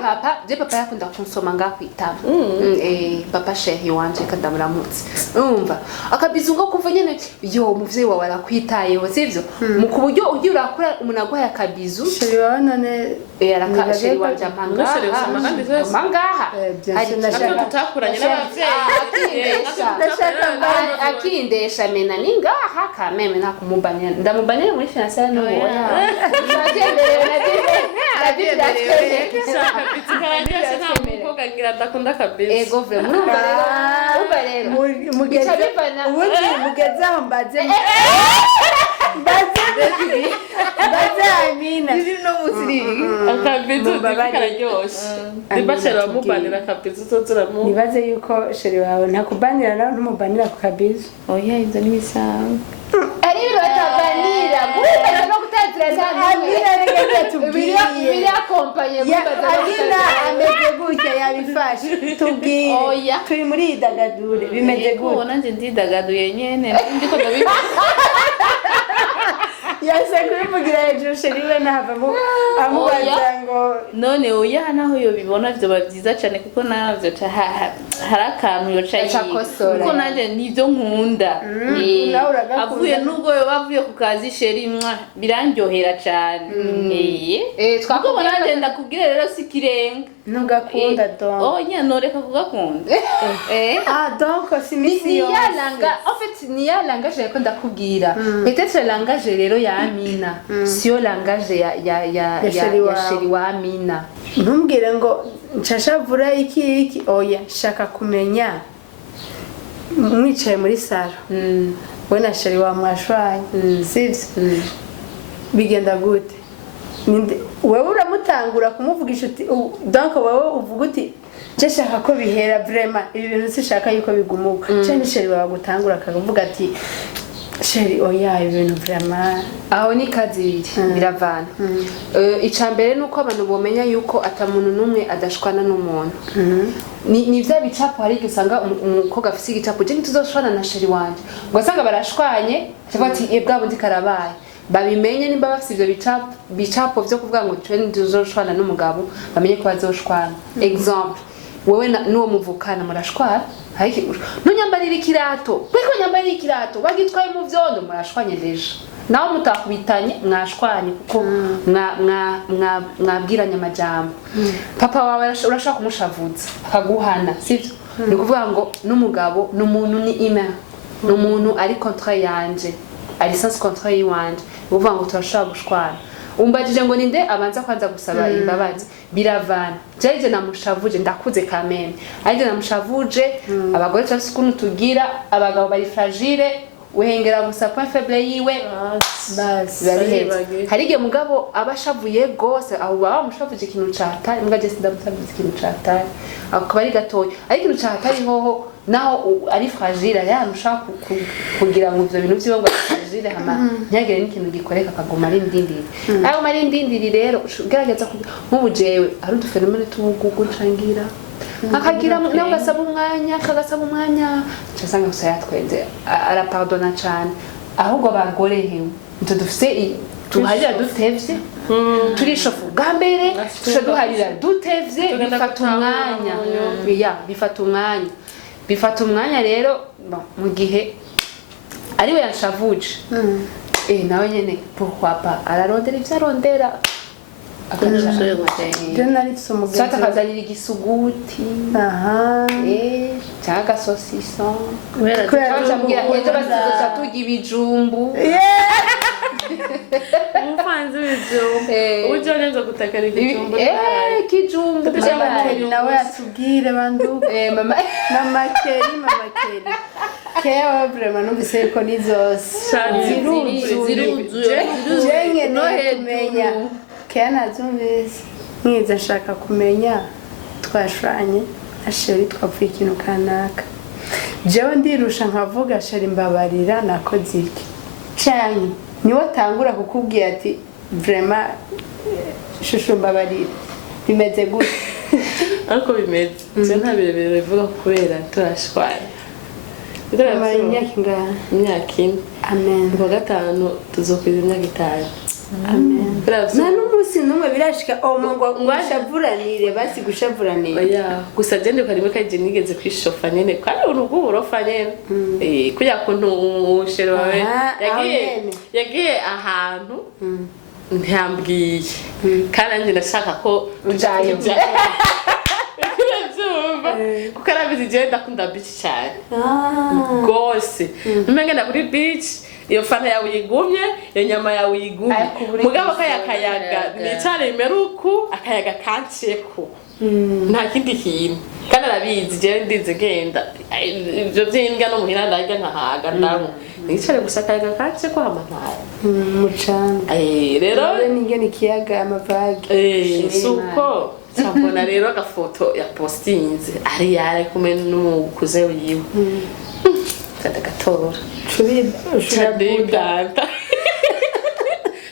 papa yakunda kunsoma ngaho kwitaba papa shehi wanje kandamuramutse umva akabizu ngo kuva nyene yo umuvyeyi wawe arakwitayeho sivyo mu kuburyo ugiye urakura umuntu aguhaye akabizu sheri wawe none arakasheri wanje amangaha Natwe tutakuranye n'abavyeyi akindesha mena ni ngaha kameme ntakumubanira ndamubanira muri financiere n'uwo ego vre umva rero mugeze aho mbaze Amina akabizu kararyoshe nibashera bamubanira akabizu tuzuramu nibaze yuko sheri wawe ntakubanira nawe ntumubanira ku kabizu oya ibyo ni bisanzwe ari ibintu bataganira guhera no gutazira Amina reka tubwiye biri akompanye Amina ameze gutya yabifashe tubwiye Oya. turi muri idagadure bimeze gutya nanjye ndidagaduye nyene ndiko ndabivuga yase kubivugira hejuru sheri we navamo amubaza ngo none oya naho yo bibona vyoba vyiza cyane kuko navyo hari akantu yoca Acakosora. kuko nanjye nivyo nkunda nawe uragakunda. avuye nubwo yo bavuye ku kazi sheri birandyohera cyane kuko nanjye ndakubwira rero sikirenga ntugakunda donc oya noreka kugakunda donc si misi yose en fait ni ya langage yako ndakubwira peut-être langage rero ya Amina sio langage ya sheri wa Amina ntumbwire ngo nshashavura iki oya shaka kumenya mwicaye muri saro we na sheri wa mwashwanye sivyo bigenda gute wewe uramutangura kumuvugisha uti donc wewe uvuga uti je shaka ko bihera vraiment ibi bintu sishaka yuko bigumuka cyane sheri wawe gutangura akavuga ati sheri oya ibintu vraiment aho ni kazi biravana icambere nuko abantu bomenya yuko atamuntu numwe adashwana n'umuntu ni vya bicapo hari usanga umukobwa afise igicapo je ntituzoshwana na sheri wanje ngo asanga barashwanye cyangwa ati ebwa bundi karabaye babimenye nimba bafise ivyo bicapo vyo kuvuga ngo twe ntituzoshwana n'umugabo bamenye ko bazoshwana exemple wewe nuwo muvukana murashwara hariki nunyambarira ikirato kwiko nyambarira ikirato bagitwaye mu vyondo murashwanye deja naho mutakubitanye mwashwanye kuko mwabwiranye amajambo papa wawe urashaka kumushavuza akaguhana sivyo ni kuvuga ngo n'umugabo n'umuntu ni humain n'umuntu ari contre yanje ari sans contre yiwanje uvuga ngo turashaka gushwana umbajije ngo ninde abanza kwanza gusaba imbabazi biravana jeje namushavuje ndakuze kameme arije namushavuje abagore cyangwa ukuntu tugira abagabo bari fragile uhengera gusa point faible yiwe basi harige mugabo abashavuye gose aho baba mushavuje ikintu catari mbwa je sindamushavuje ikintu catari akaba ari gatoya ari ikintu catari hoho naho ari fragile yanushaka kugira ngo ivyo bintu byiwe ngo fragile hama ntiyagire n'ikintu gikoreka akagoma ari ndindiri ayo mari ndindiri rero ugerageza nk'ubujewe ari uduferemene tubugugu ncangira akagira nawe gasaba umwanya cyasanga gusa yatwenze arapardona cyane ahubwo bagorehewe nto dufise tuharira dutevye turishofu bwa mbere duharira dutevye bifata umwanya rero mu gihe ari we yanshavuje nawe nyene pourquoi pas ararondera ivyo arondera sata akazanira igisuguti cyangwa agasosison akambwira ejo bazizoca turya ibijumbu umufanzi w'ibijumbu uburyo neza gutakara igijumbu kijumbu nawe yatubwire bandu mama keri kewa vraiment numvise ko ni zose ziruzuye jenge no kumenya kena zumvise mwiza nshaka kumenya twashanye na sheri twapfuye ikintu kanaka jewe ndirusha nkavuga sheri mbabarira nakoze iki cyane niwe tangura kukubwira ati vraiment shushu mbabarira bimeze gute ariko bimeze je nta birebire bivuga kubera turashwanye imyaka ingana imyaka ine amen ku gatanu tuzokwiza imyaka 5 amen Biravye. nta n'umunsi n'umwe birashika ngo ngushavuranire basi gushavuranire oya gusa je ndibuka rimwe kaje nigeze kwishofa nyene kandi urugo urofa nyene kuya kuntu umushere wawe yagiye ahantu ntiyambwiye kandi nanjye ndashaka ko ujayo kuko arabizi je ndakunda beach cyane gose umengenda kuri beach iyo fanta yawe uyigumye iyo nyama yawe uyigumye mugabo kayakayaga nicare imeruku akayaga kanceko nta kindi kintu kandi arabizi je ndize genda ivyo vy'imbwa no muhira ndarya nkahaga ndamwe nicare gusa akayaga kanceko hama ntaya mucanga rero n'ingene ikiyaga amavage suko Sambona rero agafoto ya postinze ari yare kumwe n'umukuze wiwe kada gatora ushurabuganda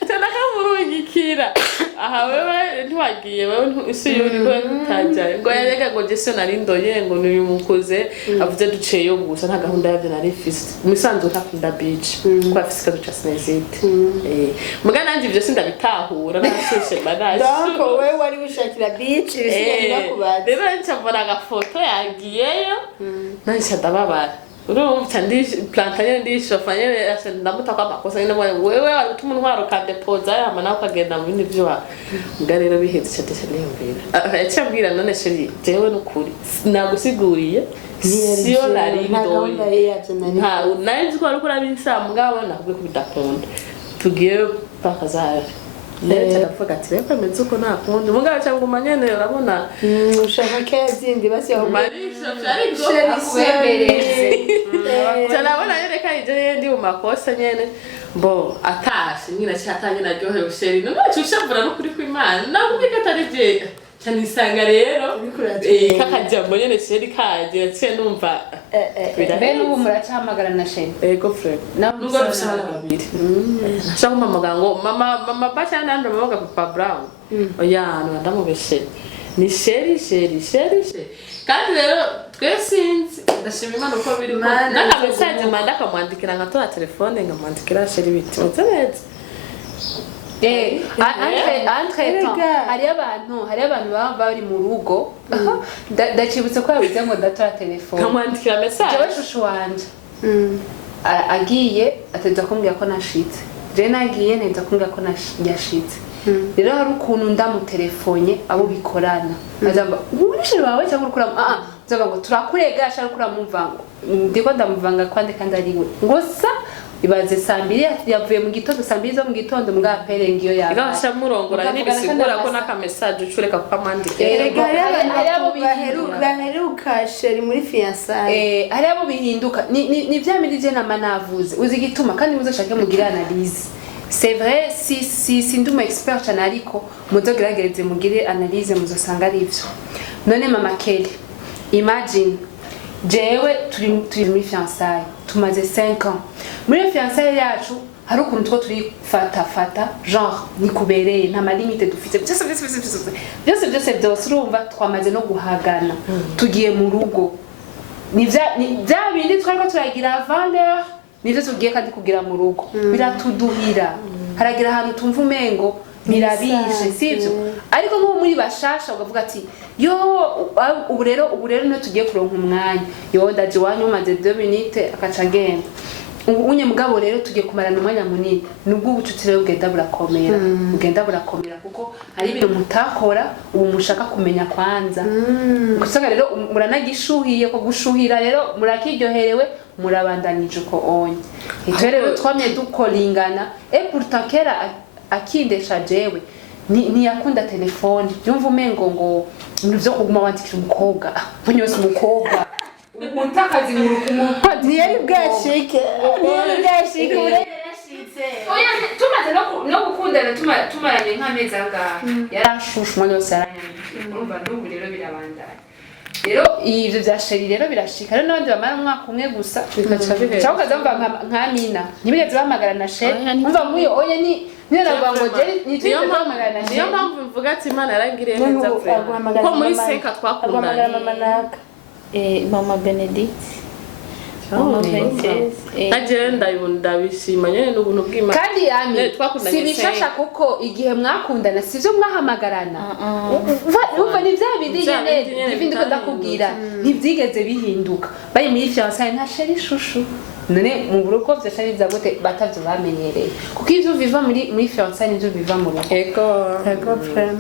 tana kamurungikira aha wewe ntiwagiye wewe isi yuri ko utajaye ngo yarega ngo je nari ndoye ngo n'uyu mukuze avuze duceyo gusa nta gahunda yavyo nari fist musanzwe ntakunda beach kwa fisika duca sinezite muga nanje ivyo sindabitahura nashushe badashi donc wewe wari wishakira beach ibisigaye bakubaza rero ncambona agafoto yagiyeyo nanje ndababara urumva cyandi plantanye ndishofanye ndamuta kwa makosa nyine wewe utuma ntwaro ka deposa yama nawe ukagenda mu bindi byo nga rero bihetse cyatese niyumvira yacyambwira none sheri jewe n'ukuri nagusiguriye siyo lari ndoye nta nazi ko ariko urabisa mugabo nakubwe kubidakunda tugiye pakazara leta ndavuga ati reka meze uko ntakunda mugabo cyangwa umanyene urabona ushaka ke zindi basi aho marisha ariko cyarabona yereka ije ndi mu makosa nyene bo atashe nyina cyatanye naryohewe sheri none cyushavura no kuri kw'Imana nakubwira atari je cyanisanga rero kakajambo nyene sheri kaje cye numva bene ubu muracahamagara na sheri ego frere nubwo dusana babiri nashaka kumamaga ngo mama bacha nanda mamaga papa Brown oya no ndamubeshe ni sheri kandi rero twesinzi ndashima Imana uko biri naka message manda kamwandikira nkatora telefone ngamwandikira sheri biti mutseretse hari abantu baba bari mu rugo ndacibutse ko yabize ngo ndatora telefone nkamwandikira message jewe shushu wanje agiye ateza kumbwira ko nashitse je nagiye neza kumbwira ko yashitse rero hari ukuntu ndamutelefone abo bikorana azamba urishe bawe cyangwa ukura nzaba ngo turakurega ashaka ukura mumvango ndiko ndamuvanga kwande kandi ari we ngosa ibaze sambiri yavuye mu gitondo sambiri zo mu gitondo mbwa pere ngiyo yawe igasha murongora nibisigura ko naka message ucureka kukamwandikira hari abo baheruka sheri muri fiançailles hari abo bihinduka ni vya midi je nama navuze uzi gituma kandi muzoshake mugira analyse c'est vrai si nduma expert cyane ariko muzogerageze mugire analyse muzosanga ari ivyo none mama Kelly imagine jewe turi muri fiançailles tumaze 5 ans muri fiançailles yacu hari ukuntu two turi fata genre ni kubereye nta malimite dufite byose urumva twamaze no guhagana tugiye mu rugo ni bya bindi twari ko turagira valeur nivyo tugiye kandi kugira mu rugo biratuduhira haragira ahantu tumva umengo birabishe sivyo ariko nko muri bashasha ugavuga ati yo ubu rero no tugiye kuronka umwanya yo ndaje wanyu maze 2 minutes akaca agenda unye mugabo rero tugiye kumarana umwanya munini nubwo ubucuti rero ugenda burakomera kuko hari ibintu mutakora ubu mushaka kumenya kwanza gusanga rero muranagishuhiye ko gushuhira rero murakiryoherewe murabandanije uko onye icyo rero twamye dukolingana pourtant kera akindesha jewe ntiyakunda telefone yumva umengo ngo nivyo kuguma wandikira umukobwa bunyose umukobwa untakazi ntiyari bwashike oya tumaze no gukundana tumaranye nk'amezi angahe yarashushe umwanya wose aranyandikira urumva n'ubu rero birabandanya rero ivyo vya sheri rero birashika rero n'abandi bamara umwaka umwe gusa cyangwa ukazamva nka Mina ntibigeze bahamagara na sheri umva nk'uyo oya niyo navuga ngo niyo mpamvu mvuga ati Imana yarangiriye neza ko muri seka twakundanye mama naka mama Benedict naje ndabishima nyene n'ubuntu bw'Imana kandi yami si bishasha kuko igihe mwakundana sivyo mwahamagarana umva ni vya bindi nyene ibindi ko ndakubwira ntivyigeze bihinduka bari muri fiançailles nta chéri chouchou none mu rugo vyo shariza gute batavyo bamenyereye kuko ivyo biva muri fiançailles nivyo biva mu rugo ego frère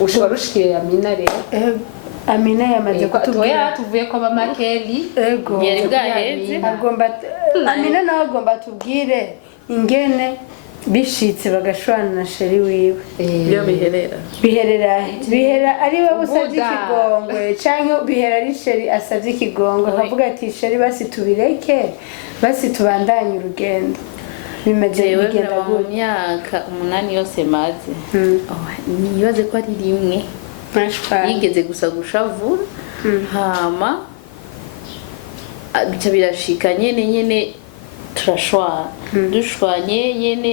ushobora rushikire Amina rero Amina yamaze kutubwira tuvuye kwa mama Kelly ego yari bwaheze Amina nawe agomba tubwire ingene bishitse bagashwana na sheri wiwe iyo bihera ari we usavye ikigongwe canke bihera ari sheri asavye ikigongwe akavuga ati sheri basi tubireke basi tubandanye urugendo bimaze bigenda mu myaka 8 yose maze nibaze ko ari rimwe yigeze gusa gushavura hama bica birashika nyene turashwana dushwanye nyene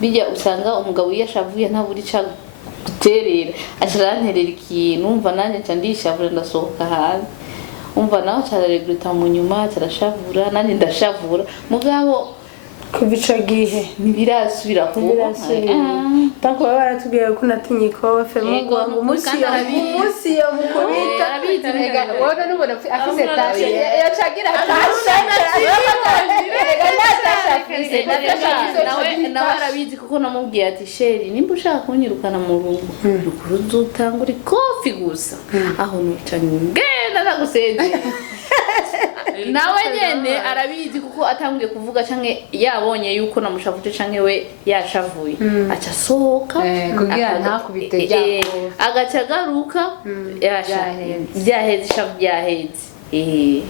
bijya usanga umugabo yashavuye ntaburi ca guterera acaranterera ikintu umva nanje ca ndishavura ndasohoka hanze umva nawe cararegreta mu nyuma carashavura nanje ndashavura mugabo kuva ico gihe ntibirasubira kuba tanko baba baratubwiye ko natinye ikofe umunsi yo mukubita wowe n'ubona afise tashi yacagira nawe arabizi kuko namubwiye ati sheri nimba ushaka kunyirukana mu rugo rukuru uzotangura ikofi gusa aho nica ngenda nagusezera nawe nyene arabizi kuko atangiye kuvuga canke yabonye yuko namushavuje canke we yashavuye aca sohoka kugira ntakubite byako agaca garuka byaheze shavu byaheze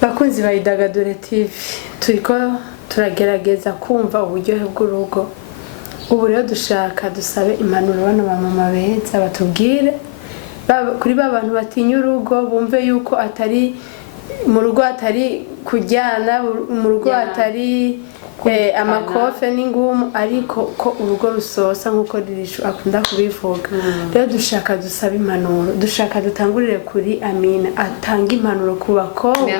bakunzi ba Idagadure TV turiko turagerageza kumva uburyohe bw'urugo ubu rero dushaka dusabe impanuro bano ba mama beza batubwire kuri bantu batinya urugo bumve yuko atari mu rugo atari kujyana mu rugo atari amakofe n'ingumu ariko ko urugo rusosa nkuko Dirishu akunda kubivuga rero dushaka dusaba impanuro dushaka dutangurire kuri Amina atanga impanuro ku bakobwa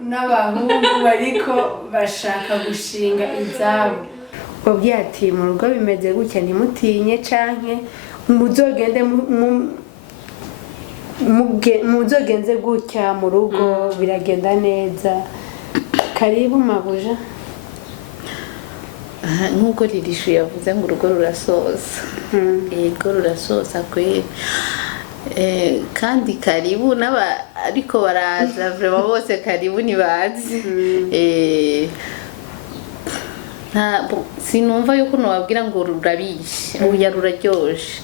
n'abahungu bariko bashaka gushinga izabo ubwo ati mu rugo bimeze gutya ntimutinye canke muzogende muzogenze gutya mu rugo biragenda neza karibu mabuja nkuko Dirishu yavuze ngo urugo rurasoza yego rurasoza kwe kandi karibu ariko baraza vraiment bose karibu nibazi sinumva yuko nobabwira ngo rurabishe uya ruraryoshe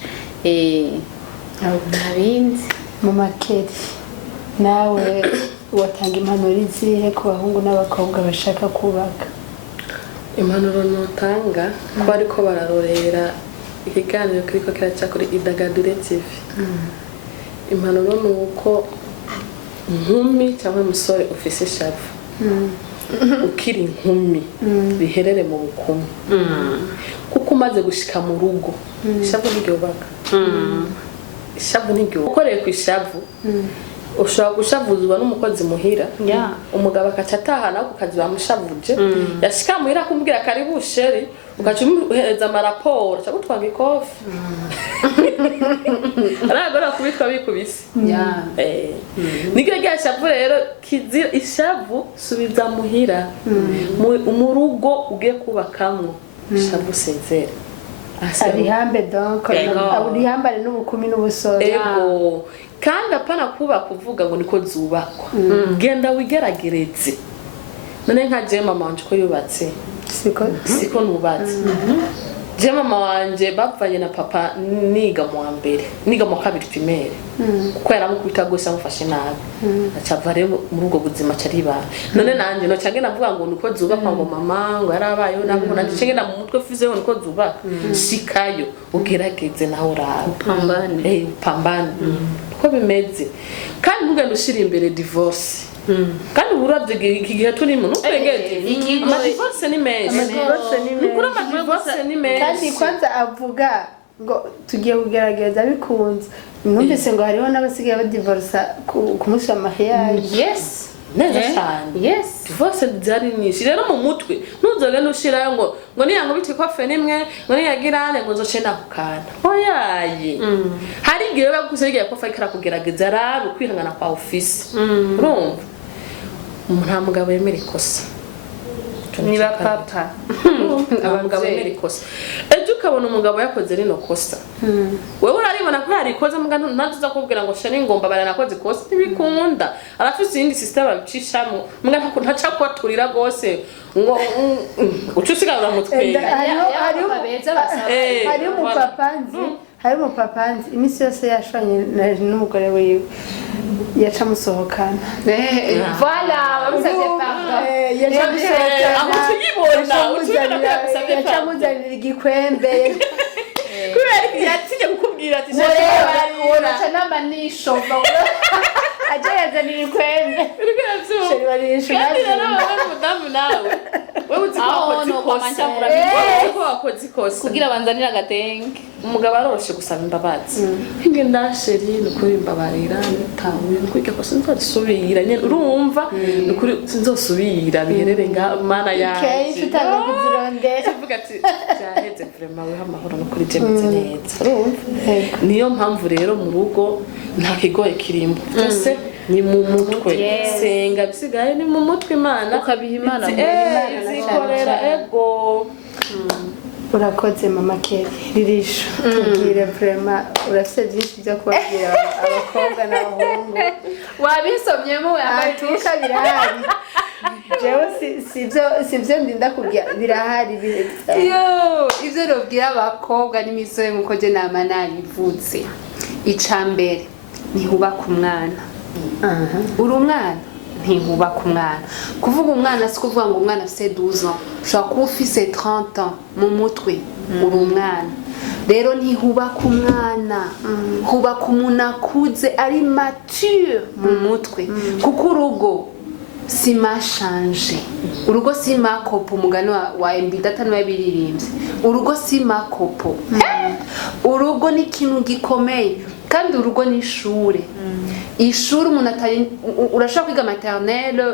ntabindi mu makeri nawe watanga impanuro izihe ku bahungu n'abakobwa bashaka kubaka impanuro notanga ko ariko bararorera ikiganiro kiriko kiraca kuri Idagadure TV impanuro ni uko nkumi cyangwa umusore ufise ishavu ukiri inkumi biherere mu bukumi kuko umaze gushika mu rugo ishavu ntiryubaka ishavu ntiryubaka ukoreye ku ishavu ushobora gushavuzwa n'umukozi muhira umugabo akaca atahana ku kazi bamushavuje yashika muhira kumbwira karibu sheri ugaca umuhereza amaraporo cyangwa utwanga ikofi aragora kubitwa bikubise niryo rya shavu rero kizira ishavu subiza muhira mu rugo ugiye kubakamwo ishavu sezera arihambe donc aburihambe n'ubukumi n'ubusoza ego kandi apana kuba kuvuga ngo niko zubakwa genda wigeragereze none nka je mama wanje ko yubatse siko nubatse je mama wanje bapfanye na papa niga mu wa mbere niga mu kabiri primaire kuko yaramukubita gose amufashe nabi acava rero muri ubwo buzima cariba none nanje no cange navuga ngo niko zubakwa ngo mama ngo yarabayeho nabwo nanje cange na mu mutwe fizeho niko zubaka shikayo ugerageze naho uraba pambane pambane ko bimeze kandi ntugende ushira imbere divorce kandi uravye iki gihe turimo nupegeze ama divorce ni menshi kandi kwanza avuga ngo tugiye kugerageza bikunze numvise ngo hariho n'abasigaye badivorsa ku munsi wa mariage. Yes. neza cyane. Yes. Divorce zari nyinshi rero mu mutwe ntuzoge nushirayo ngo niyango bitwe kofe nimwe ngo niyagirane ngo nzocenda kukana oyaye. Hari igihe bagusigaye kofe ikara kugerageza rabe kwihangana kwa office urumva nta mugabo yemera ikosa Niba papa abagabo yemera ikosa ejo ukabona umugabo yakoze rino kosa wewe uraribona ko yari ikoze muga ntazuza kubwira ngo shani ngomba baranakoze ikosa ntibikunda arafise indi system abicishamo muga ntaca kwaturira gose ngo ucusigara mutwe hari umupapanzi imisi yose yashanye n'umugore wiwe yaca musohokana. Voilà, bamusabye pardon. Yaca muzanira igikwembe kubera yatinye kukubwira ati uraca n'amanisho aje yazanira ikwembe kandi rero mudamu nawe wewe uzi ko wakoze ikosa kugira banzanira agatenge umugabo aroshe gusaba imbabazi hinge ndasheri nukuri imbabarira nitawe nukwike ko sinzosubira nyene urumva nukuri sinzosubira biherere nga mana yaje tutanga kuzirondera uvuga ati cyaheze vraiment we amahoro nukuri jemeze neza urumva niyo mpamvu rero mu rugo nta kigoye kirimo byose ni mu mutwe senga bisigaye ni mu mutwe imana ukabiha imana zikorera ego. Urakoze mama Kelly ririsho tubwire vraiment urafite byinshi byo kubabwira abakobwa n'abahungu wabisomyemo yamatuka birahari jewe sivyo ndinda kubwira birahari yo ivyo robwira abakobwa n'imisoye nkuko je nama nabivutse icambere ntihubaka umwana uri umwana ntihubaka umwana kuvuga umwana si kuvuga ngo umwana afite 12 ans ushobora kuba ufise 30 ans mu mutwe uri umwana rero ntihubaka umwana hubaka umuntu akuze ari mature mu mutwe kuko urugo si mashanje urugo si makopo umugani wa MB data niwe biririmbye urugo si makopo urugo ni ikintu gikomeye kandi urugo ni ishure ishuri umuntu atari urashaka kwiga maternelle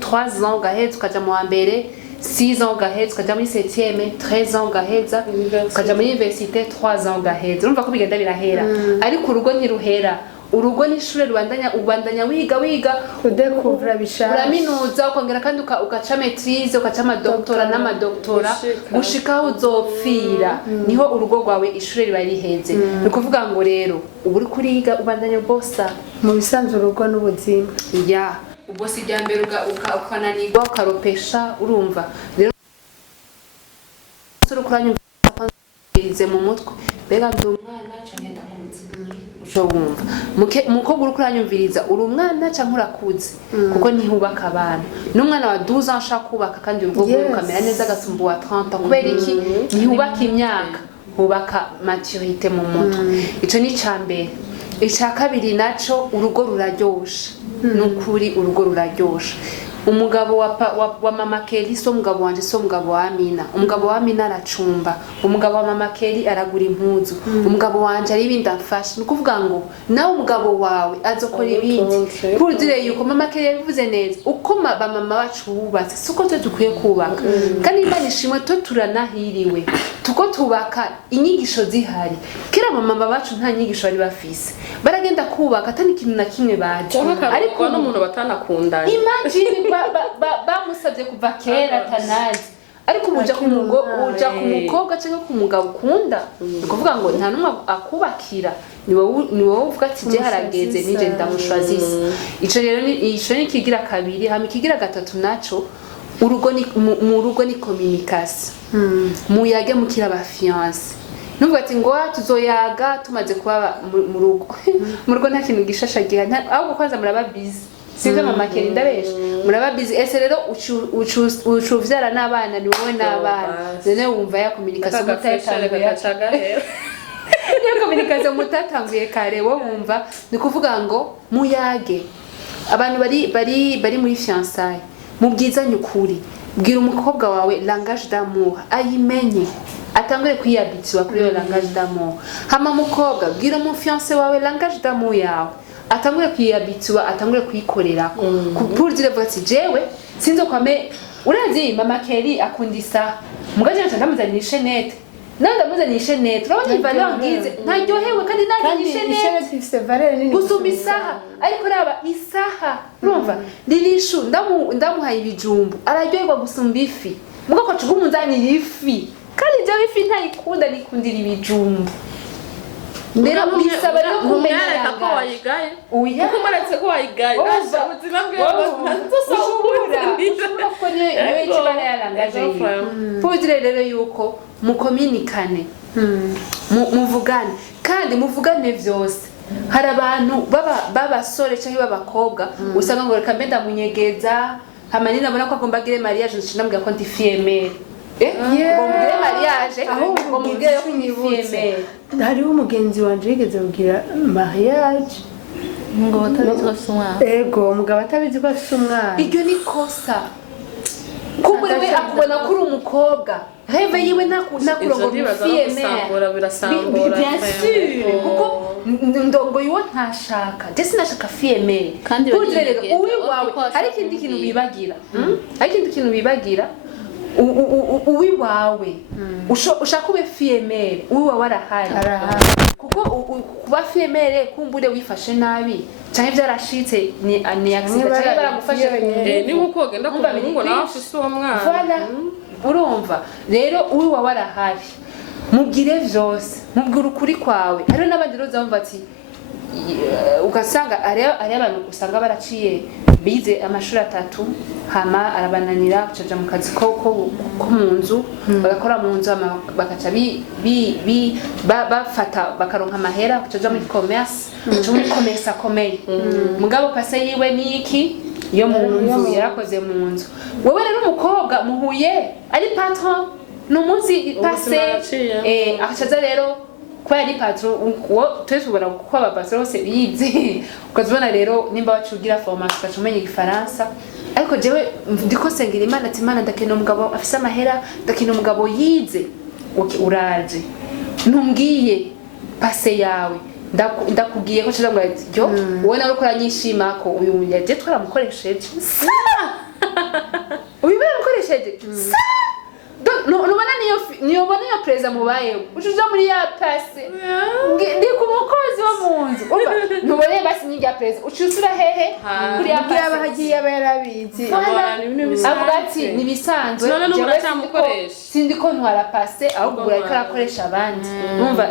3 ans ugaheza ukaja mu wa mbere 6 ans ugaheza ukaja muri 7e 13 ans ugaheza ukaja muri université 3 ans ugaheza urumva ko bigenda birahera ariko urugo ntiruhera urugo ni ishure ubandanya wiga kudekuvura bishaka uraminuza ukongera kandi ugaca maîtrise ugaca amadoktora n'amadoktora gushika aho uzopfira niho urugo rwawe ishure riba riheze ni kuvuga ngo rero ubu uri kuriga ubandanya bosa mu bisanzwe urugo n'ubuzima ya ubwo si rya mbere ukananirwa ukaropesha urumva rero uri kuranyumvirize mu mutwe mbega ndi umwana canke ndakuze ushobumva mukobwa uri kuranyumviriza uri umwana canke urakuze kuko ntihubaka abana n'umwana wa 12 ans ashaka kubaka kandi urugo rukamera neza agasumba wa 30 kubera iki ntihubaka imyaka hubaka maturité mu mutwe ico ni cambere ica kabiri naco urugo ruraryosha nukuri urugo ruraryosha umugabo wa mama Kelly so umugabo wanje so umugabo wa Amina umugabo wa Amina aracumba umugabo wa mama Kelly aragura impuzu umugabo wanje ari ibindi amfasha nukuvuga ngo nawe umugabo wawe azokora ibindi kurudire yuko mama Kelly yabivuze neza uko mama bacu bubatse suko twe dukwiye kubaka kandi Imana ishimwe to turanahiriwe tuko tubaka inyigisho zihari kera mama bacu nta nyigisho bari bafise baragenda kubaka atani kintu na kimwe baje ariko n'umuntu batanakundanye imagine bamusabye kuva kera tanazi ariko uja ku mukobwa cyangwa ku mugabo ukunda ukuvuga ngo nta numwe akubakira ni wowe uvuga ati je harageze nije ndamushwazisa ico rero ni kigira kabiri hama kigira gatatu naco urugo ni mu rugo ni communication muyage mukira ba fiance nuvuga ati ngo tuzoyaga tumaze kuba mu rugo mu rugo nta kintu gishashagira ahubwo kwanza muraba busy sivyo mama Kelly ndabesha muraba busy ese rero ucuvyara n'abana ni wowe n'abana zene wumva ya communication mutatanguye ya communication mutatanguye kare wo wumva ni kuvuga ngo muyage abantu bari muri fiançailles mu bwizanye ukuri bwira umukobwa wawe langage d'amour atangure kwiyabitiwa kuri iyo langage d'amour. Hama mukobwa bwira umufiance wawe langage d'amour yawe atangure kwiyabitiwa, atangure kuyikorera pour dire ati jewe sinzo kwame urazi mama Kelly akunda isaha mugaje ndamuzanira ishenete nawe ndamuzanira ishenete urabona ivaleur ngize ntaryohewe kandi nari ishenete ifite valeur nini gusumba isaha ariko raba isaha urumva lilishu ndamuhaye ibijumbu araryoherwa gusumba ifi muga ko cugumunzanira ifi kandi je ifi ntayikunda nikundira ibijumbu ndera bisaba rero kumenya ko wayigaye uya kuko maretse ko wayigaye asha ubuzima bwe ushobora ko niyo ikibana yarangaje pudire rero yuko mukominikane muvugane kandi muvugane vyose hari abantu b'abasore cyangwa b'abakobwa usanga ngo reka mbenda munyegeza hamanini abona ko agomba gire mariage nshindambwira ko ndi fiemere ngomugire mariage ahubwo mubwire ko ndi fiemere hariho umugenzi wanje yigeze kugira mariage ngo batabizi ko afite umwana ego umugabo atabizi ko afite umwana iryo ni kosa kumbure we akubona kuri umukobwa reve yiwe nakurongo fiemere bien sûr kuko ndongo yiwo ntashaka je sinashaka fiemere kandi rero uwi wawe hari ikindi kintu bibagira uwi wawe ushaka ube fiemere uwi wawe arahari kuko kuba fiemere kumbure wifashe nabi cyane byarashitse ni accident cyane baragufasha ni nkuko genda ku ngo nawe afise uwo mwana voilà urumva rero uwi wawe arahari mubwire vyose mubwire ukuri kwawe hariho n'abandi rero zamva ati ugasanga ari abantu usanga baraciye bize amashuri 3 hama arabananira kucaja mu kazi ko mu nzu bagakora mu nzu bakaca bafata bakaronka amahera kucaja muri commerce akomeye mugabo pase yiwe niki yo mu nzu yarakoze mu nzu wewe rero umukobwa muhuye ari patron n'umunsi pase akacaza rero kwa ari patron twesubira kuko aba patron bose bize ukazibona rero nimba bacugira formation ukacumenya igifaransa ariko jewe ndiko sengera Imana ati Imana ndakena umugabo afise amahera ndakena umugabo yize uraje ntumbwiye pase yawe ndakubwiye ko cyangwa yo wowe nawe ukora nyishima ko uyu munyaje twaramukoresheje uyu baramukoresheje nubona niyo bona ya preza mubayeho ucuja muri ya pase ndi ku mukozi wo mu nzu nubone basi nyinga preza ucusura hehe kuri ya pase abahagiye abarabizi avuga ati nibisanzwe sindiko ntwara pase ahubwo urariko arakoresha abandi numva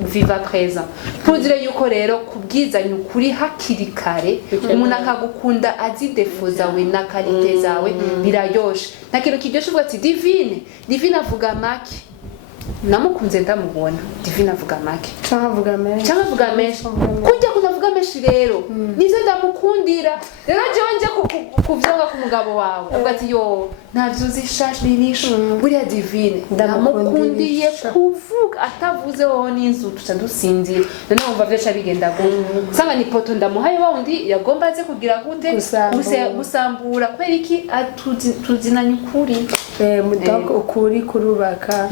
viva présent ntugire yuko rero kubwizanya ukuri hakiri kare umuntu akagukunda azi defo zawe na kalite zawe birayoshe nta kintu kiryoshe uvuga ati Divine avuga make namukunze ndamubona Divine avuga make cyangwa avuga menshi kujya kunavuga menshi rero nizo ndamukundira rero jonje kuvyonga ku mugabo wawe avuga ati yo ntavyuzi shashi birisho buriya Divine ndamukundiye kuvuga atavuze wowe n'inzu tuca dusinzira none wumva vyesha bigenda gute sanga ni poto ndamuhaye wundi yagomba aze kugira gute gusambura kubera iki tuzinanye ukuri mudako ukuri kurubaka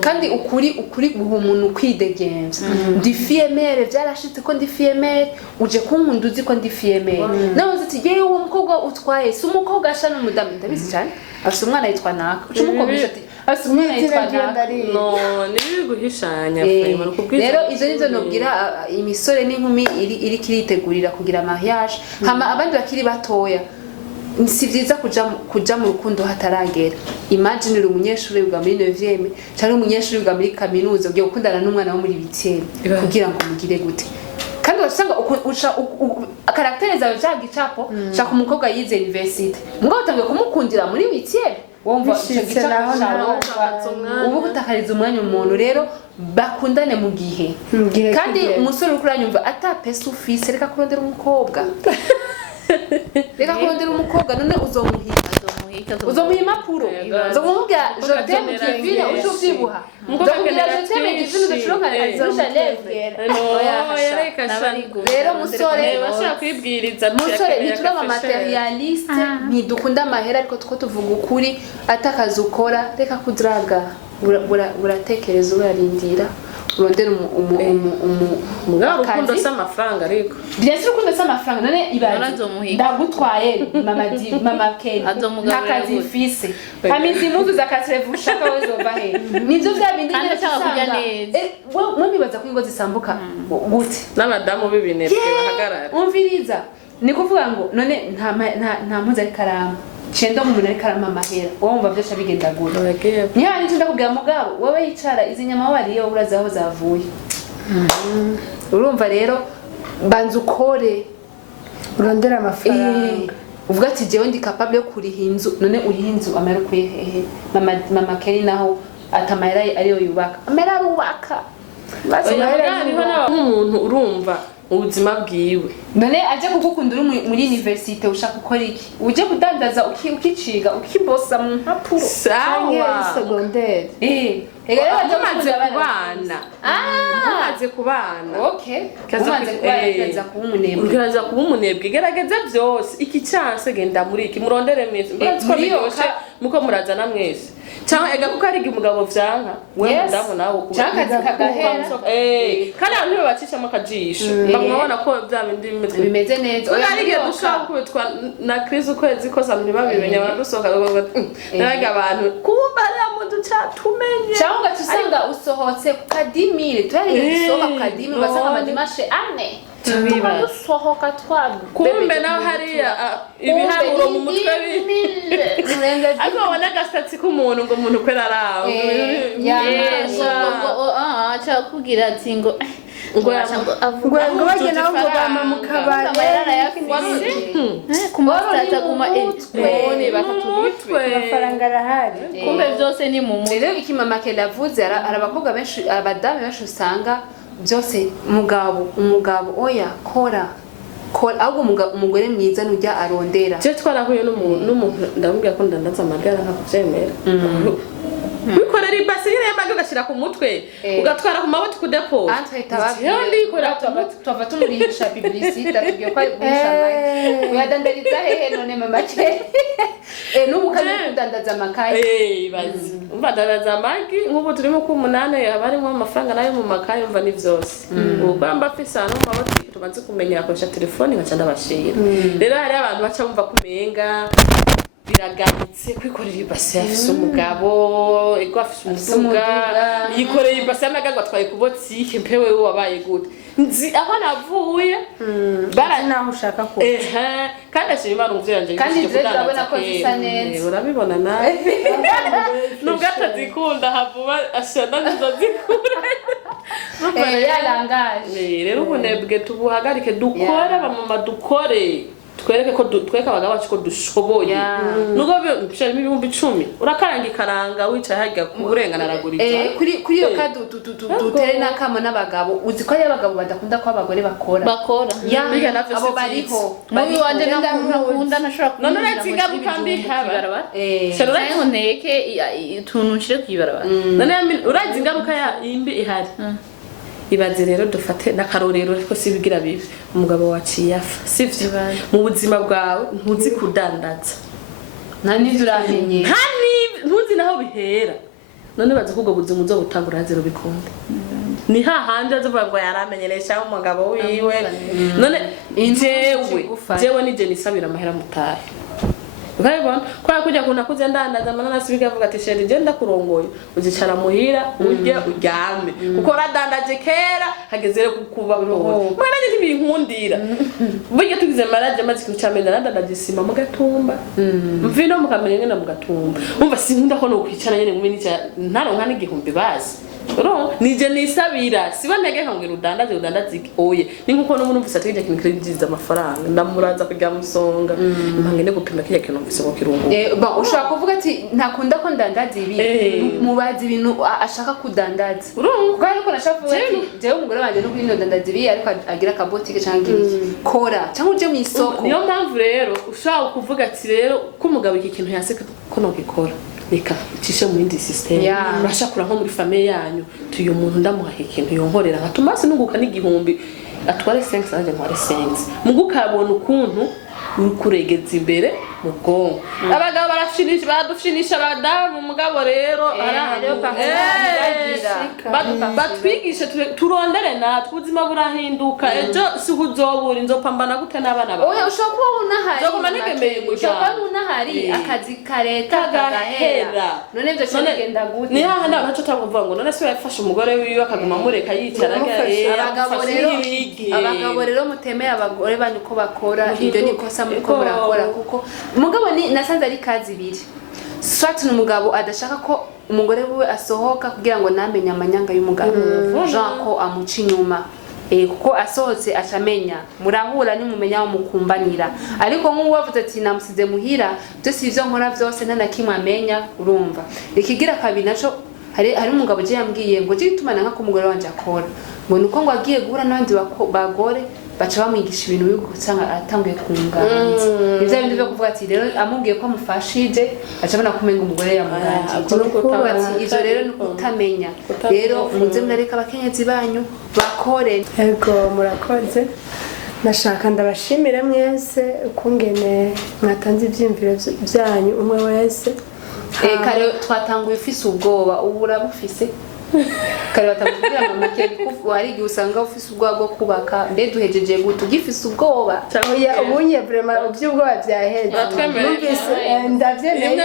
kandi ukuri guha umuntu kwidegenza ndi fiemere byarashitse ko ndi fiemere uje kunkunda uzi ko ndi fiemere nawe uzi yewe uwo mukobwa utwaye si umukobwa asha n'umudamu ndabizi cyane afite umwana yitwa naka uca umukobwa ati afite umwana yitwa naka no nibi guhishanya rero izo nizo nobwira imisore n'inkumi iri kiritegurira kugira mariage hama abandi bakiri batoya si vyiza kuja mu rukundo hataragera imagine uri umunyeshuri wiga muri 9e cyangwa umunyeshuri wiga muri kaminuza ugiye gukundana n'umwana wo muri 8e kugira ngo mugire gute kandi wasanga karaktere zawe jagicapo shaka umukobwa yize university mugabo utangiye kumukundira muri 8e wumva icyo gicapo ubu utakariza umwanya umuntu rero bakundane mu gihe kandi umusore uri kuranyumva atapesa ufise reka kurondera umukobwa reka kurondera umukobwa none uzomuha impapuro uzomubwira joteme divine ucuvyibuha uzomubwira joteme divine udacuronka azirusha leve rero musore bashaka kwibwiriza musore ntituraba materialiste ntidukunda amahera ariko tuko tuvuga ukuri atakazi ukora reka kudraga buratekereza urarindira urondera mugabo urukundo si amafaranga ariko byese urukundo si amafaranga none ibaze azomuhiga. ndagutwaye mama Ken Azomugaburira ntakazi gute? mfise hamize impuzu zakaserevu ushaka wowe zova he nivyo vya bindi Kandi nyene ashaka kurya usanga. neza. Mwe bibaza ko ingo zisambuka gute n'abadamu b'ibinebwe bahagarara umviriza ni kuvuga ngo none nta mpuzu ari karama cendo umuntu ari karama amahera wowe wumva vyose bigenda gute Uragiye. niyo nje ndakubwira mugabo wowe yicara izi nyama wariye urazi aho zavuye urumva rero banza ukore urondera amafaranga uvuga ati jewe ndi capable yo kuriha inzu none uriha inzu amera ukuye hehe mama Kelly naho atamahera ariyo yubaka amera arubaka nk'umuntu urumva ubuzima bwiwe none aje kugukunda uri muri universite ushaka gukora iki uje kudandaza ukiciga ukibosa mu mpapuro sawa secondaire umaze kubana umaze kubana okay umaze kubana kuba umunebwe ukaza kuba umunebwe gerageza byose iki cyanse genda muri iki murondere mwese mbona biryoshe muko murazana mwese cyangwa ega kuko ari umugabo vyanka we mudamu nawe cyakazi kagahera kandi abantu babacishamo akajisho bamubona ko bya bindi bimeze neza oya ari gihe dushaka kubitwa na Kristo kwezi ko samwe babimenya baradusohoka naraga abantu kumba ari mu ducatumenye cyangwa tusanga usohotse ku kadimire turari gusohoka ku kadimire basanga amadimashe ane tuba dusohoka twabu kumbe naho hariya ibiharuro mu mutwe ariko wabona agasatsi k'umuntu ngo umuntu kwera araho acakubwira ati ngo ngo bagena ngo bama mu kabare kumusitata kuma edikone bakatubitwe amafaranga arahari kumbe byose ni mu mutwe rero ikimama Kelly avuze hari abakobwa benshi abadamu benshi usanga byose umugabo oya kora ahubwo umugore mwiza nujya arondera je twarahuye n'umuntu ndamubwira ko ndandaza amagara nkakuvyemera wikorera ibasi nyine y'amagi ugashyira ku mutwe ugatwara ku maboti ku depo twava tumurihisha publicite atubwiye ko ari guhisha amagi uyadandariza hehe none mama Kelly n'ubu kandi kudandaza amakaye bazi umva ndandaza amagi nk'ubu turimo ku 8 haba harimo amafaranga nayo mu makaye umva ni vyose ubwo mba fisa no maboti tubanze kumenyera akoresha telefone ngaca ndabashira rero hari abantu baca bumva kumenga biraganitse kwikorera ibasi afise umugabo ego afise umuduga yikoreye ibasi amagagwa atwaye ku botike mpewe we wabaye gute nzi aho navuye bara naho ushaka ko kandi ashira Imana umuvyeyi kandi urabona ko zisa neza urabibona nawe nubwo atazikunda havuba ashana nzazikura yarangaje rero ubunebwe tubuhagarike dukore abamama dukore twereke abagabo bacu ko dushoboye nuko bishari ibihumbi 10 urakaranga ikaranga wicaye hagiye kurengana aragurika kuri iyo kadu dutere nakamo n'abagabo uzi ko ari abagabo badakunda ko abagore bakora abo bariho mubi wanje nakunda nashobora none uratsiga bukambi haba cyangwa nteke utuntu nshire kwibarabara none urazi ingaruka ya imbi ihari ibaze rero dufate nakarorero ariko sibigira bibi umugabo waciye afa sivyo mu buzima bwawe ntuzi kudandaza nta nivyo uramenye ntuzi naho bihera none bazi ko ubwo buzima uzobutangura zero bikunde ni hahandi azovuga ngo yaramenyeresha umugabo wiwe none jewe nije nisabira amahera mutahe ukabibona kwa kujya kuna kuze ndandaza manana sibiga avuga ati sheri je ndakurongoye uzicara muhira urye uryame kuko radandaje kera hageze kuba biroho mwana je ntibinkundira burya tugize maraje mazi kucamenda radandaje sima mu gatumba mvino mukamenye ngena mu gatumba umva sinkunda ko no kwicara nyene ngumwe nica ntaronka n'igihumbi bazi ro nije nisabira siba ntege nkangwe udandaze oye ni nkuko no munumvise atije kintu kirinjiza amafaranga ndamuraza kujya musonga impangene gupima kiya kintu mvise ko kirungu ba ushaka kuvuga ati ntakunda ko ndandaza ibi mubazi ibintu ashaka kudandaza kuko ariko nashaka kuvuga ati jewe umugore wanje no kuri ndandaza ibi ariko agira kabotike cyangwa kora cyangwa uje mu isoko niyo mpamvu rero ushaka kuvuga ati rero ko umugabo iki kintu yase ko no gikora reka cishe mu yindi system urashakura nko muri famille yanyu tuyo muntu ndamuha ikintu yonkorera nkatumase nunguka n'igihumbi atware 5 anje ntware 5 mugukabona ukuntu uri kuregeza imbere mu bwonko abagabo badushinisha abadamu mugabo rero batwigishe turondere natwe ubuzima burahinduka ejo si uzobura inzopambana gute n'abana bawe oya ushobora kuba unahari nzoguma nigemeye ushobora kuba unahari akazi kareta kagahera none byo cyagenda gute ni hahandi abantu tutavuga ngo none se yafashe umugore wiwe akaguma mureka yicara abagabo rero mutemera abagore banyu ko bakora ibyo ni kosa muriko murakora kuko umugabo ni nasanze ari kazi ibiri swat n'umugabo adashaka ko umugore wiwe asohoka kugira ngo namenye amanyanga y'umugabo Jean ko amuca inyuma kuko asohotse acamenya murahura nimumenya aho mukumbanira ariko nk'uwo wavuze ati namusize muhira byose ivyo nkora byose nta nakimwe amenya urumva ikigira kabiri naco hari umugabo je yambwiye ngo je gitumana nka ko umugore wanje akora ngo nuko ngo agiye guhura n'abandi bagore baca bamwigisha ibintu byo gusanga atanguye kunganza ivyo bintu byo kuvuga ati rero amubwiye ko amufashije aca abona kumenga umugore yamuganza ivyo rero ni kutamenya rero muze murareka abakenyezi banyu bakore ego murakoze nashaka ndabashimire mwese ukungene mwatanze ivyimviro byanyu umwe wese kare twatanguye ufise ubwoba ubu urabufise kare batamubwira mama kuko hari igihe usanga ufise ubwoba bwo kubaka mbe duhejeje gutu gifise ubwoba oya ubunye vraiment ubyubwoba byaheze numvise ndavyemeye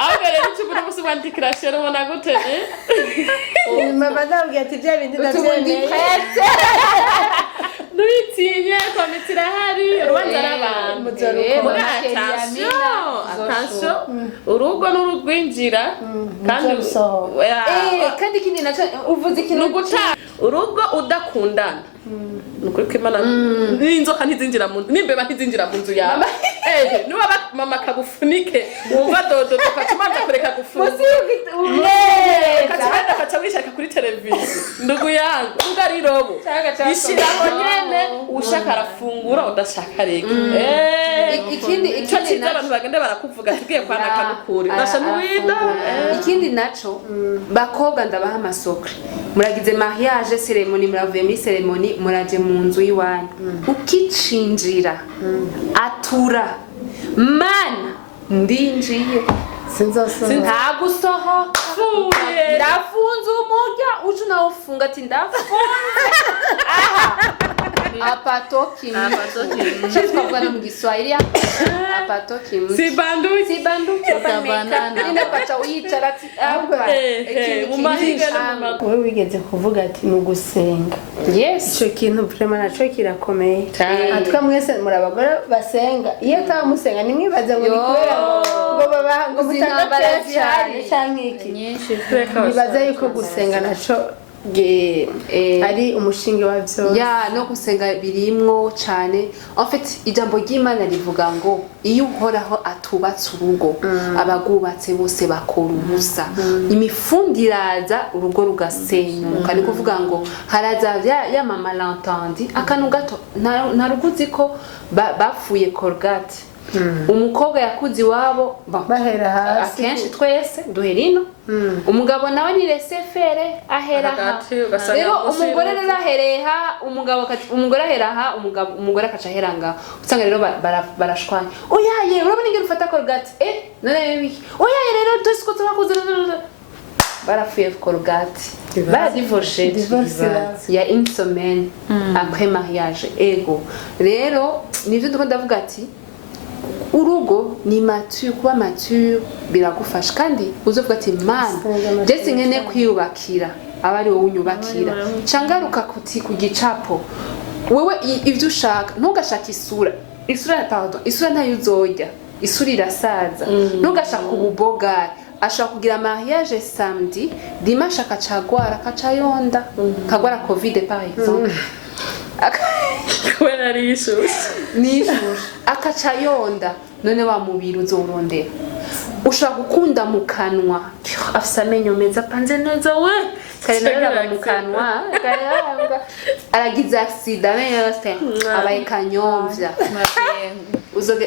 ahubwo rero icyo musi wandikirashero ubona gute mama ndabwira ati bya bindi ndavyemeye ntuyitinye komite irahari urubanza n'abantu attention urugo n'urugwinjira kandi ikindi naco uvuze ikintu urugo udakundana nukuri ko Imana n'inzoka ntizinjira mu nzu n'imbeba ntizinjira mu nzu yawe niba mama kagufunike wumva dodo tukacumanza kureka gufunga kaca wishaka kuri televiziyo ndugu yangu nubwo ari robo ishiraho nyene ushaka arafungura udashaka reka ikindi cyiza abantu bagenda barakuvuga tugiye kwana kabukuri urasha n'uwida ikindi naco bakobwa ndabaha amasokre muragize mariage ceremony muravuye muri ceremony muraje mu nzu yiwanyu ukicinjira atura mana ndinjiye nta gusohoka ndafunze umurya uje nawufunga ati ndafunze apatoki twavuga no mu Kiswahili apatoki sibanduki ina pacha uyicara ati wowe wigeze kuvuga ati ni ugusenga yes ico kintu vraiment naco kirakomeye atwa mwese muri abagore basenga iyo atamusenga nimwibaza ngo nikubera ngo baba ngo mutangara cyane cyangwa iki nibaza yuko gusenga naco ari umushinga wa byose no gusenga birimwo cyane en fait ijambo ry'Imana rivuga ngo iyo uhoraho atubatse urugo abagubatse bose bakora ubusa imifundiraza urugo rugasenyuka ni kuvuga ngo haraza ya mama l'entendi akanu gato nta ruguzi ko bafuye Colgate umukobwa yakuzi wabo bahera hasi akenshi twese duhera ino umugabo nawe ni resefere ahera rero umugore rero ahereha umugore aheraha umugore akaca aheranga usanga rero barashwanya oyaye urabona ingene ufata Colgate none biki oyaye rero twese turakuze barafuye Colgate baradivorce ya une semaine après mariage ego rero nivyo ndiko ndavuga ati urugo ni mature kuba mature biragufasha kandi uzovuga ati man ndetse nkene kwiyubakira abari wowe unyubakira cangaruka kuti ku gicapo wewe ivyo ushaka ntugashaka isura ntayo uzojya isura irasaza ntugashaka ububogari ashaka kugira mariage samedi dimanche akacagwara akacayonda kagwara covid par exemple kubera ari ishusho akacayonda none wa mubiri uzorondera ushaka gukunda mu kanwa afise amenyo meza panze neza we kare naraba mu kanwa aragize accident amenyo yose abaye kanyomvya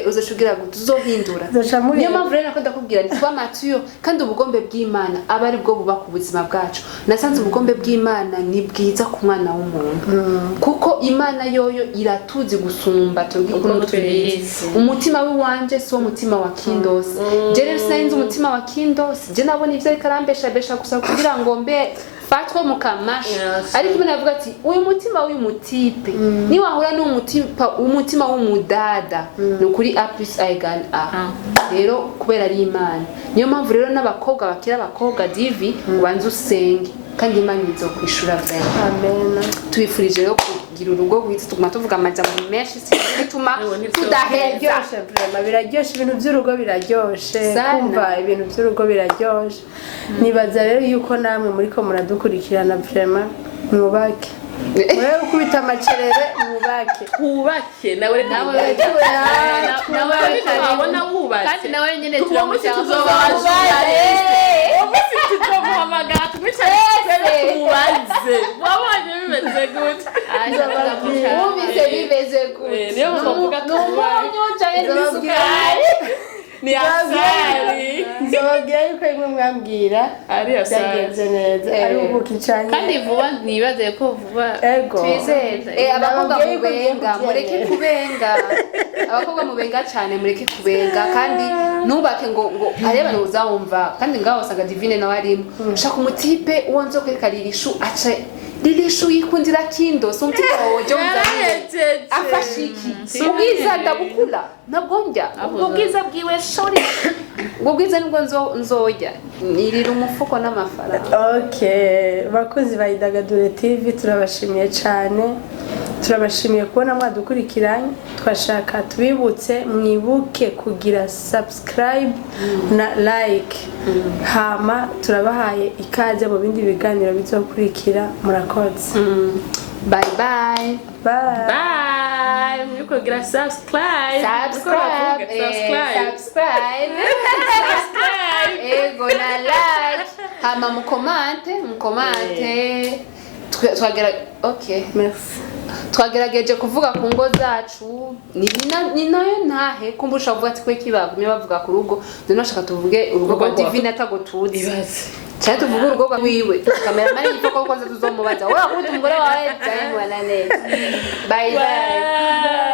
uzoshugira gute uzohindura niyo mpamvu rero nako ndakubwira nti twa matuyo kandi ubugombe bw'Imana aba ari bwo bubaka ubuzima bwacu nasanze ubugombe bw'Imana ni bwiza ku mwana w'umuntu kuko Imana yoyo iratuzi gusumba tubwikuno tubizi umutima w'iwanje so umutima wa Kindosi je rero sinzi umutima wa Kindosi je nabona ivyo arambesha gusa kugira ngo mbe fatwa mu kamashi ariko Imana yavuga ati uyu mutima w'uyu mutipe ni wahura n'umutima w'umudada ni kuri A plus A = A rero kubera ari Imana niyo mpamvu rero n'abakobwa bakira abakobwa divi ubanze usenge kandi Imana izokwishura vema amen tubifurije rero kugira urugo rwiza tuguma tuvuga amajambo menshi bituma tudaheza biraryoshe ibintu by'urugo biraryoshe kumva ibintu by'urugo biraryoshe nibaza rero yuko namwe muriko muradukurikirana vraiment mwubake wewe ukubita amacerere wubake nawe wabona wubatse kandi nawe nyene turamushaka tuzomuhamagara tumwicaye tubaze wabonye bimeze gute bimeze gute niyo bavuga n'umunyu canke n'isukari ni asali nzobabwira yuko imwe mwambwira ari asali byagenze neza ari ubuki cyane kandi vuba nibaze ko vuba ego twizere abakobwa mubenga mureke kubenga abakobwa mubenga cyane mureke kubenga kandi nubake ngo areba uzawumva kandi ngaho usanga divine nawe arimo ushaka umutipe uwo nzo kwerekarira ishu ace Lilishu yikundira Kindosi umutima wawe je uzanye afashiki ubwiza ndabukula nabwonja ubwiza bwiwe sorry ubwiza nibwo nzoja nirira umufuko n'amafaranga okay bakozi bayidagadure TV turabashimiye cyane turabashimiye kubona mwadukurikiranye twashaka tubibutse mwibuke kugira subscribe na like hama turabahaye ikaze mu bindi biganiro bizokurikira murakoze bye bye bye mwibuke kugira subscribe ego na like hama mukomante twagera okay merci twagerageje kuvuga ku ngo zacu ni nayo ntahe kumbusha kuvuga ati kwe kibagumye bavuga ku rugo ndashaka tuvuge urugo rwa Divine atago tuzi cyane tuvuga urugo rwa wiwe kamera mari yifoko ko tuzomubaza wowe akunda umugore wawe cyane mwana neza bye bye